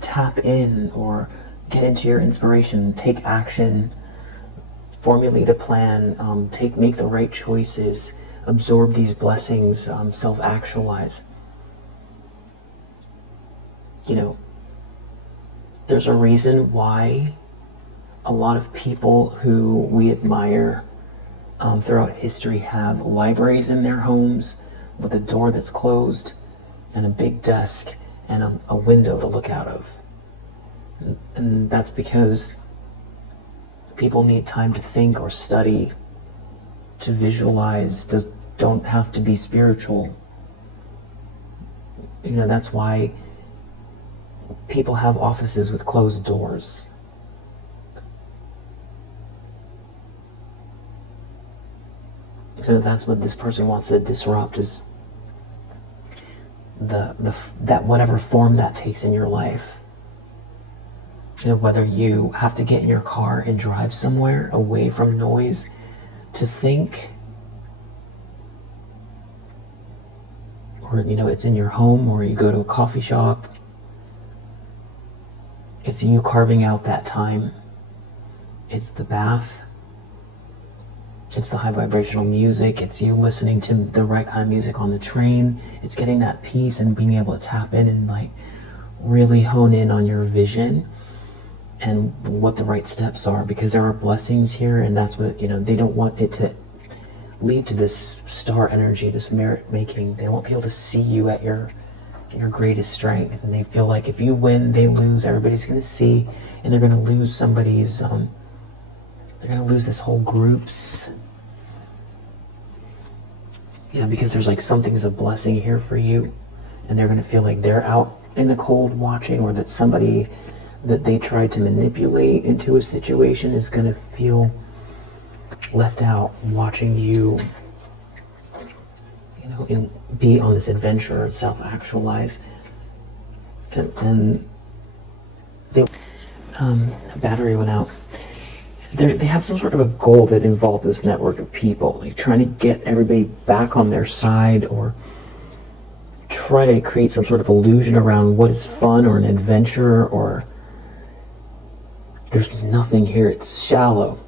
tap in or get into your inspiration, take action, formulate a plan, make the right choices, absorb these blessings, self-actualize. There's a reason why a lot of people who we admire throughout history have libraries in their homes with a door that's closed and a big desk and a window to look out of. And that's because people need time to think or study, to visualize, don't have to be spiritual. That's why people have offices with closed doors. So that's what this person wants to disrupt, is that whatever form that takes in your life. Whether you have to get in your car and drive somewhere away from noise to think, or it's in your home, or you go to a coffee shop. It's you carving out that time. It's the bath. It's the high vibrational music. It's you listening to the right kind of music on the train. It's getting that peace and being able to tap in and like really hone in on your vision and what the right steps are, because there are blessings here, and that's what, they don't want it to lead to this star energy, this merit making. They don't want people to see you at your greatest strength, and they feel like if you win, they lose. Everybody's going to see, and they're going to lose somebody's, they're going to lose this whole group's, because there's like something's a blessing here for you, and they're going to feel like they're out in the cold watching, or that somebody that they tried to manipulate into a situation is going to feel left out watching you, be on this adventure, self-actualize. And they battery went out. They have some sort of a goal that involves this network of people, like trying to get everybody back on their side, or try to create some sort of illusion around what is fun or an adventure, or there's nothing here. It's shallow.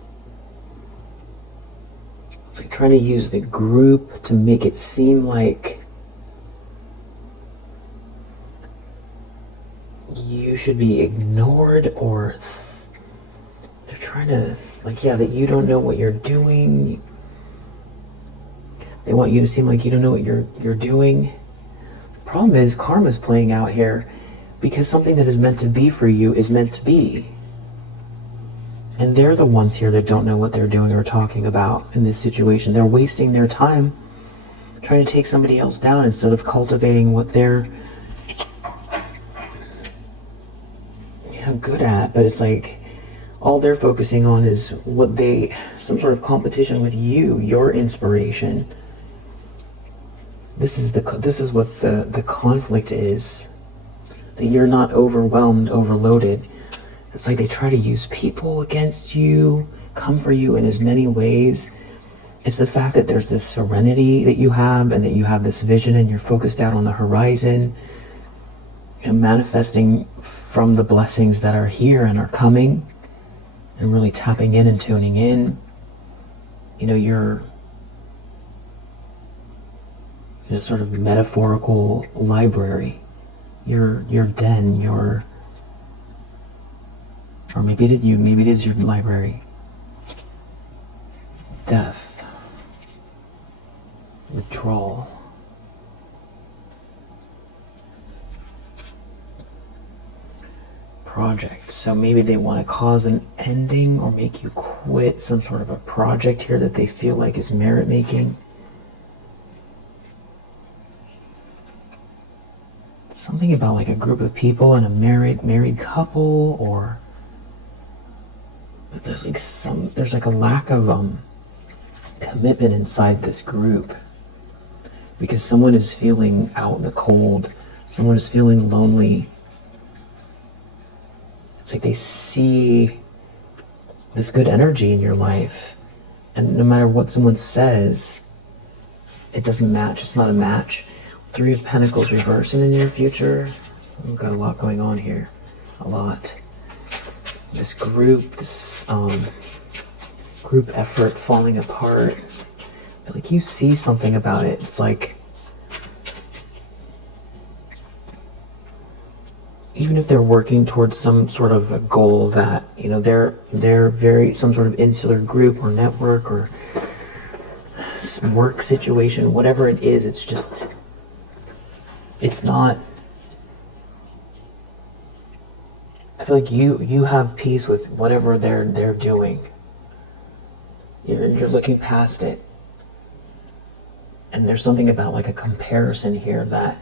It's like trying to use the group to make it seem like you should be ignored, or they're trying to, like, yeah, that you don't know what you're doing. They want you to seem like you don't know what you're doing. The problem is karma's playing out here because something that is meant to be for you is meant to be. And they're the ones here that don't know what they're doing or talking about in this situation. They're wasting their time trying to take somebody else down instead of cultivating what they're good at. But it's like all they're focusing on is what they, some sort of competition with you, your inspiration. This is what the conflict is. That you're not overwhelmed, overloaded. It's like they try to use people against you, come for you in as many ways. It's the fact that there's this serenity that you have, and that you have this vision, and you're focused out on the horizon, and manifesting from the blessings that are here and are coming, and really tapping in and tuning in. You know, your sort of metaphorical library, your den, your, or maybe it is your library. Death. Withdrawal. Project. So maybe they want to cause an ending or make you quit some sort of a project here that they feel like is merit making. Something about like a group of people and a married couple, or but there's like a lack of commitment inside this group, because someone is feeling out in the cold, someone is feeling lonely. It's like they see this good energy in your life, and no matter what someone says, it doesn't match. It's not a match. 3 of Pentacles reversed in the near future. We've got a lot going on here. A lot. This group, this group effort falling apart. But like you see something about it. It's like, even if they're working towards some sort of a goal that, you know, they're very, some sort of insular group or network or work situation, whatever it is, it's just, it's not, I feel like you have peace with whatever they're doing. You're looking past it. And there's something about like a comparison here that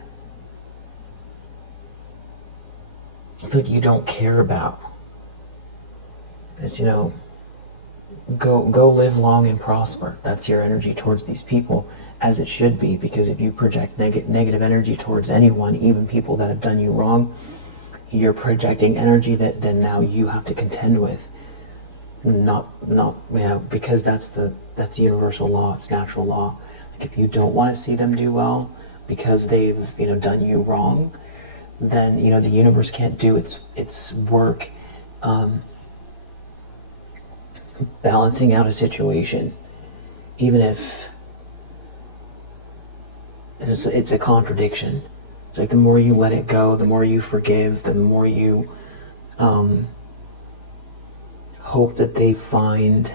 I feel like you don't care about. It's, you know, go live long and prosper. That's your energy towards these people, as it should be, because if you project negative energy towards anyone, even people that have done you wrong, you're projecting energy that then now you have to contend with. Not you know, because that's universal law, it's natural law. Like if you don't want to see them do well because they've, you know, done you wrong, then, you know, the universe can't do its work balancing out a situation, even if it's a contradiction. It's like the more you let it go, the more you forgive, the more you hope that they find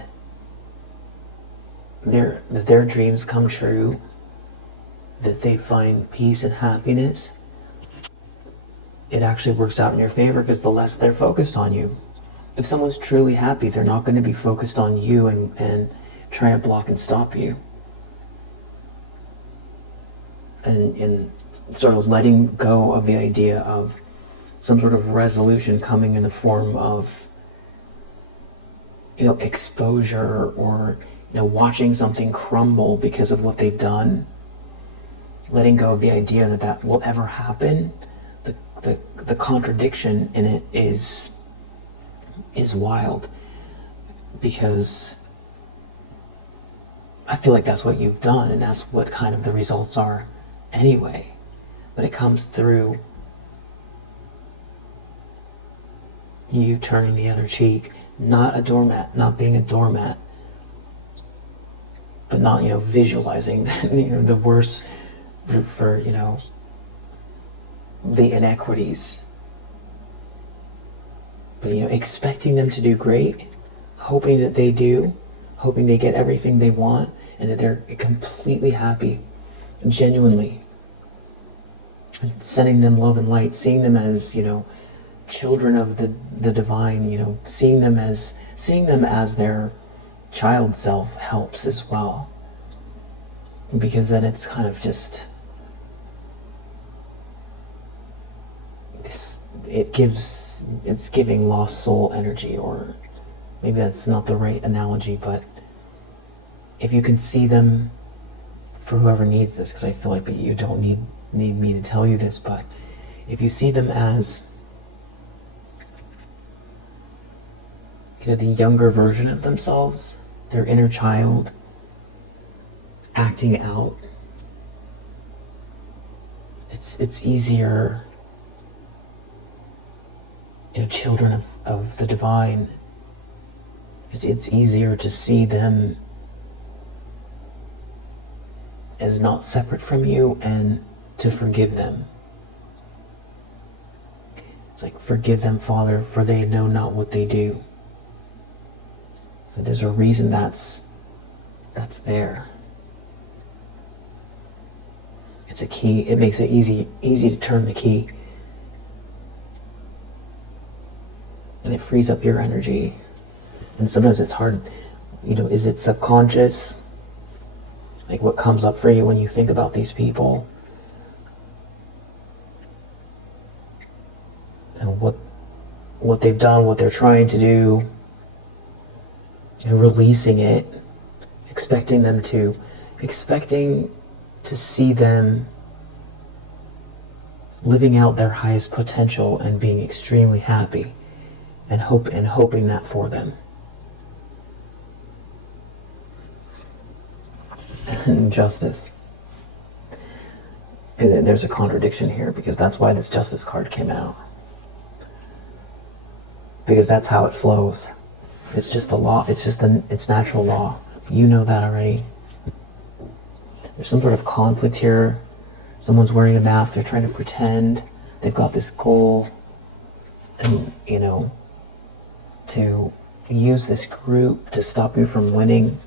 that their dreams come true, that they find peace and happiness. It actually works out in your favor, because the less they're focused on you. If someone's truly happy, they're not going to be focused on you and trying to block and stop you. And sort of letting go of the idea of some sort of resolution coming in the form of, you know, exposure, or, you know, watching something crumble because of what they've done. Letting go of the idea that will ever happen. The contradiction in it is is wild, because I feel like that's what you've done, and that's what kind of the results are anyway. But it comes through you turning the other cheek, not a doormat, not being a doormat, but not, visualizing the worst for the inequities, but expecting them to do great, hoping that they do, hoping they get everything they want, and that they're completely happy, genuinely, and sending them love and light, seeing them as children of the divine, seeing them as their child self helps as well, because then it's kind of just this, it's giving lost soul energy, or maybe that's not the right analogy, but if you can see them, for whoever needs this, because I feel like you don't need me to tell you this, but if you see them as the younger version of themselves, their inner child acting out, it's easier, children of the divine, it's easier to see them as not separate from you and to forgive them. It's like, forgive them, Father, for they know not what they do. But there's a reason that's there. It's a key. It makes it easy to turn the key. And it frees up your energy. And sometimes it's hard, is it subconscious? Like, what comes up for you when you think about these people? And what they've done, what they're trying to do, and releasing it, expecting to see them living out their highest potential and being extremely happy, and hoping that for them. And justice. And there's a contradiction here, because that's why this justice card came out. Because that's how it flows. It's just the law. It's natural law. You know that already. There's some sort of conflict here. Someone's wearing a mask. They're trying to pretend they've got this goal, and to use this group to stop you from winning.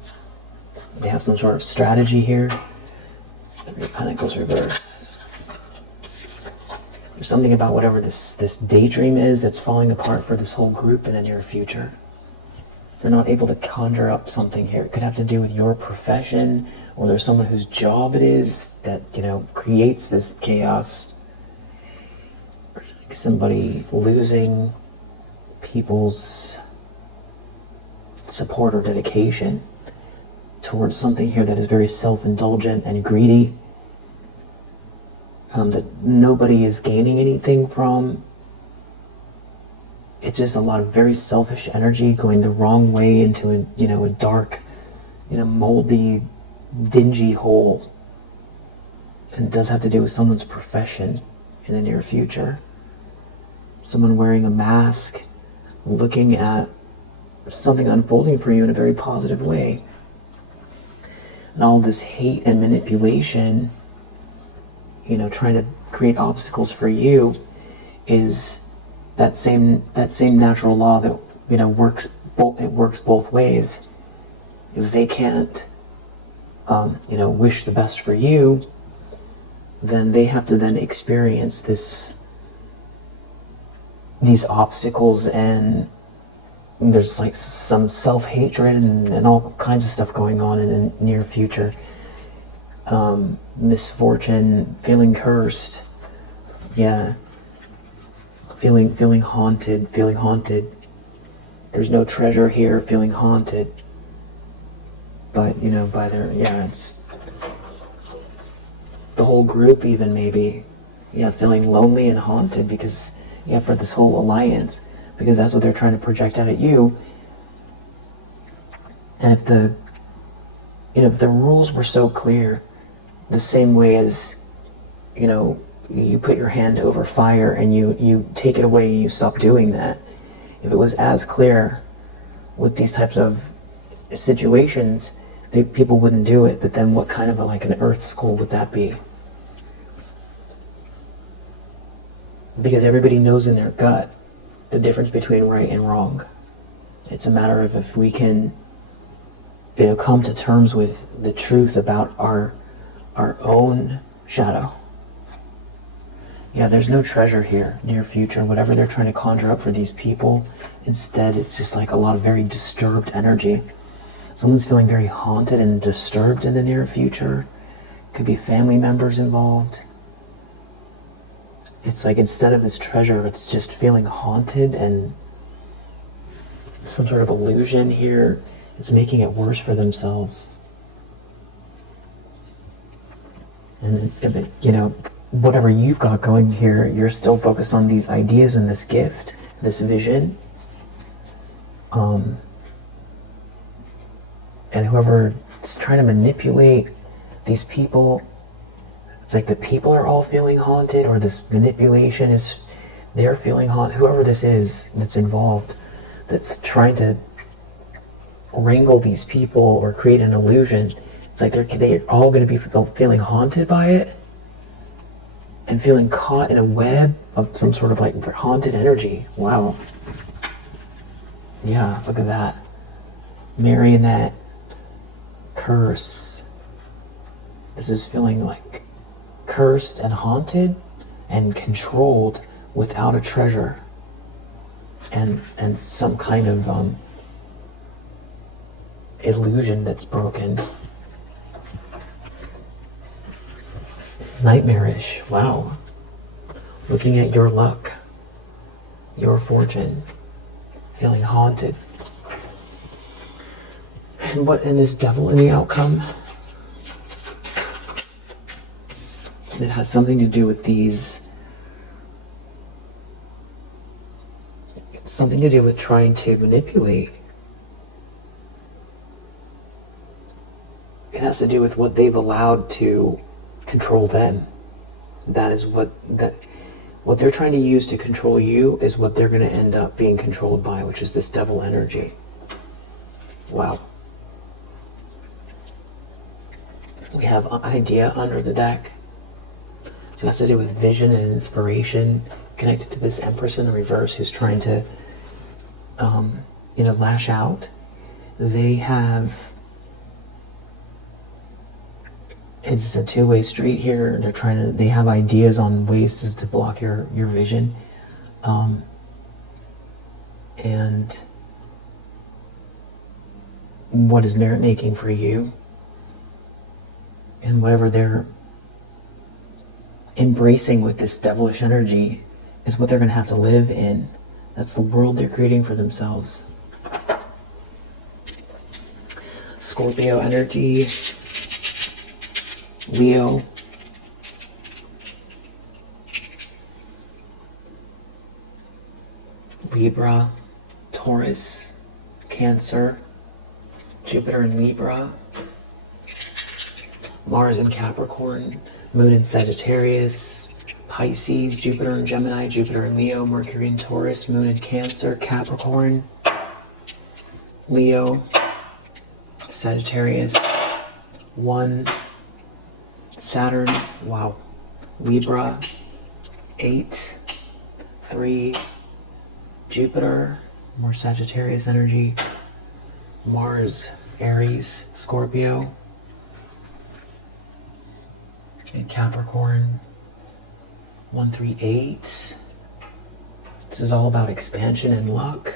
They have some sort of strategy here. It kind of goes reverse. There's something about whatever this daydream is that's falling apart for this whole group in the near future. They're not able to conjure up something here. It could have to do with your profession, or there's someone whose job it is that, creates this chaos. Or somebody losing people's support or dedication towards something here that is very self-indulgent and greedy, that nobody is gaining anything from. It's just a lot of very selfish energy going the wrong way into a dark, moldy, dingy hole. And it does have to do with someone's profession in the near future. Someone wearing a mask, looking at something unfolding for you in a very positive way. And all this hate and manipulation, trying to create obstacles for you, is that same natural law that works both ways. If they can't wish the best for you, then they have to then experience these obstacles, and there's like some self-hatred and all kinds of stuff going on in the near future. Misfortune, feeling cursed, feeling haunted. There's no treasure here, feeling haunted. But by their it's the whole group, even maybe feeling lonely and haunted because for this whole alliance. because that's what they're trying to project out at you. And if the rules were so clear, the same way as, you put your hand over fire and you take it away and you stop doing that. If it was as clear with these types of situations, people wouldn't do it. But then what kind of an earth school would that be? Because everybody knows in their gut the difference between right and wrong. It's a matter of if we can come to terms with the truth about our own shadow. Yeah, there's no treasure here, near future, whatever they're trying to conjure up for these people. Instead, it's just like a lot of very disturbed energy. Someone's feeling very haunted and disturbed in the near future. Could be family members involved. It's like instead of this treasure, it's just feeling haunted and some sort of illusion here. It's making it worse for themselves. And, whatever you've got going here, you're still focused on these ideas and this gift, this vision. And whoever is trying to manipulate these people, it's like the people are all feeling haunted, or this manipulation is, they're feeling haunted. Whoever this is that's involved, that's trying to wrangle these people or create an illusion, it's like they're all going to be feeling haunted by it and feeling caught in a web of some sort of haunted energy. Wow. Yeah, look at that. Marionette. Curse. This is feeling like cursed and haunted and controlled without a treasure and some kind of illusion that's broken. Nightmarish. Wow. Looking at your luck, your fortune, feeling haunted. And this devil in the outcome, it has something to do with these, something to do with trying to manipulate. It has to do with what they've allowed to control them. That is what they're trying to use to control you is what they're going to end up being controlled by, which is this devil energy. Wow. We have idea under the deck. So it has to do with vision and inspiration, connected to this empress in the reverse who's trying to lash out. They have, it's a two-way street here. They have ideas on ways to block your vision. And what is merit making for you, and whatever they're embracing with this devilish energy is what they're going to have to live in. That's the world they're creating for themselves. Scorpio energy, Leo, Libra, Taurus, Cancer, Jupiter in Libra, Mars in Capricorn, Moon in Sagittarius, Pisces, Jupiter in Gemini, Jupiter in Leo, Mercury in Taurus, Moon in Cancer, Capricorn, Leo, Sagittarius, 1, Saturn, wow, Libra, 8, 3, Jupiter, more Sagittarius energy, Mars, Aries, Scorpio, and Capricorn, 1, 3, 8. This is all about expansion and luck,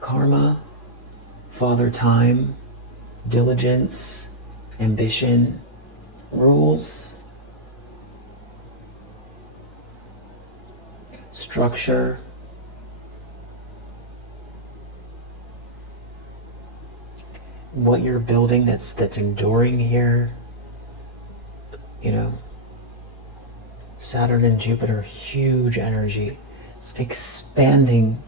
karma, father time, diligence, ambition, rules, structure, what you're building that's enduring here. Saturn and Jupiter, huge energy. It's expanding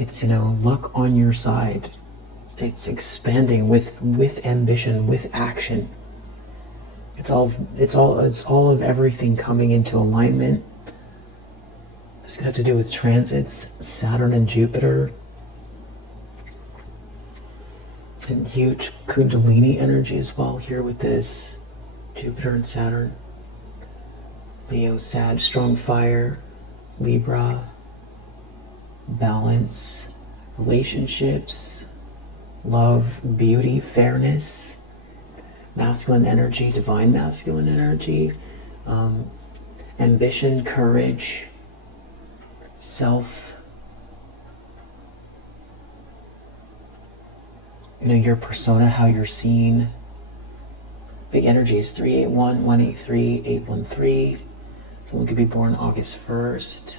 It's, luck on your side. It's expanding with ambition, with action. It's all of everything coming into alignment. It's going to have to do with transits, Saturn and Jupiter. And huge Kundalini energy as well here with this. Jupiter and Saturn. Leo, Sag, strong fire. Libra. Balance. Relationships. Love, beauty, fairness. Masculine energy, divine masculine energy. Ambition, courage. Self. Your persona, how you're seen. Big energy is 381, 183, 813. Someone could be born August 1st,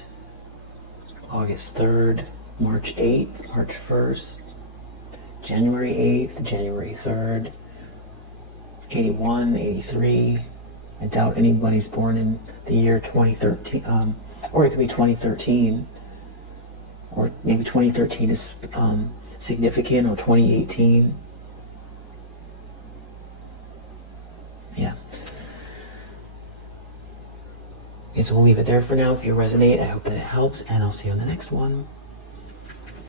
August 3rd, March 8th, March 1st, January 8th, January 3rd, 81, 83. I doubt anybody's born in the year 2013, or it could be 2013, or maybe 2013 is significant, or 2018. Yeah. Okay, so we'll leave it there for now. If you resonate, I hope that it helps, and I'll see you on the next one.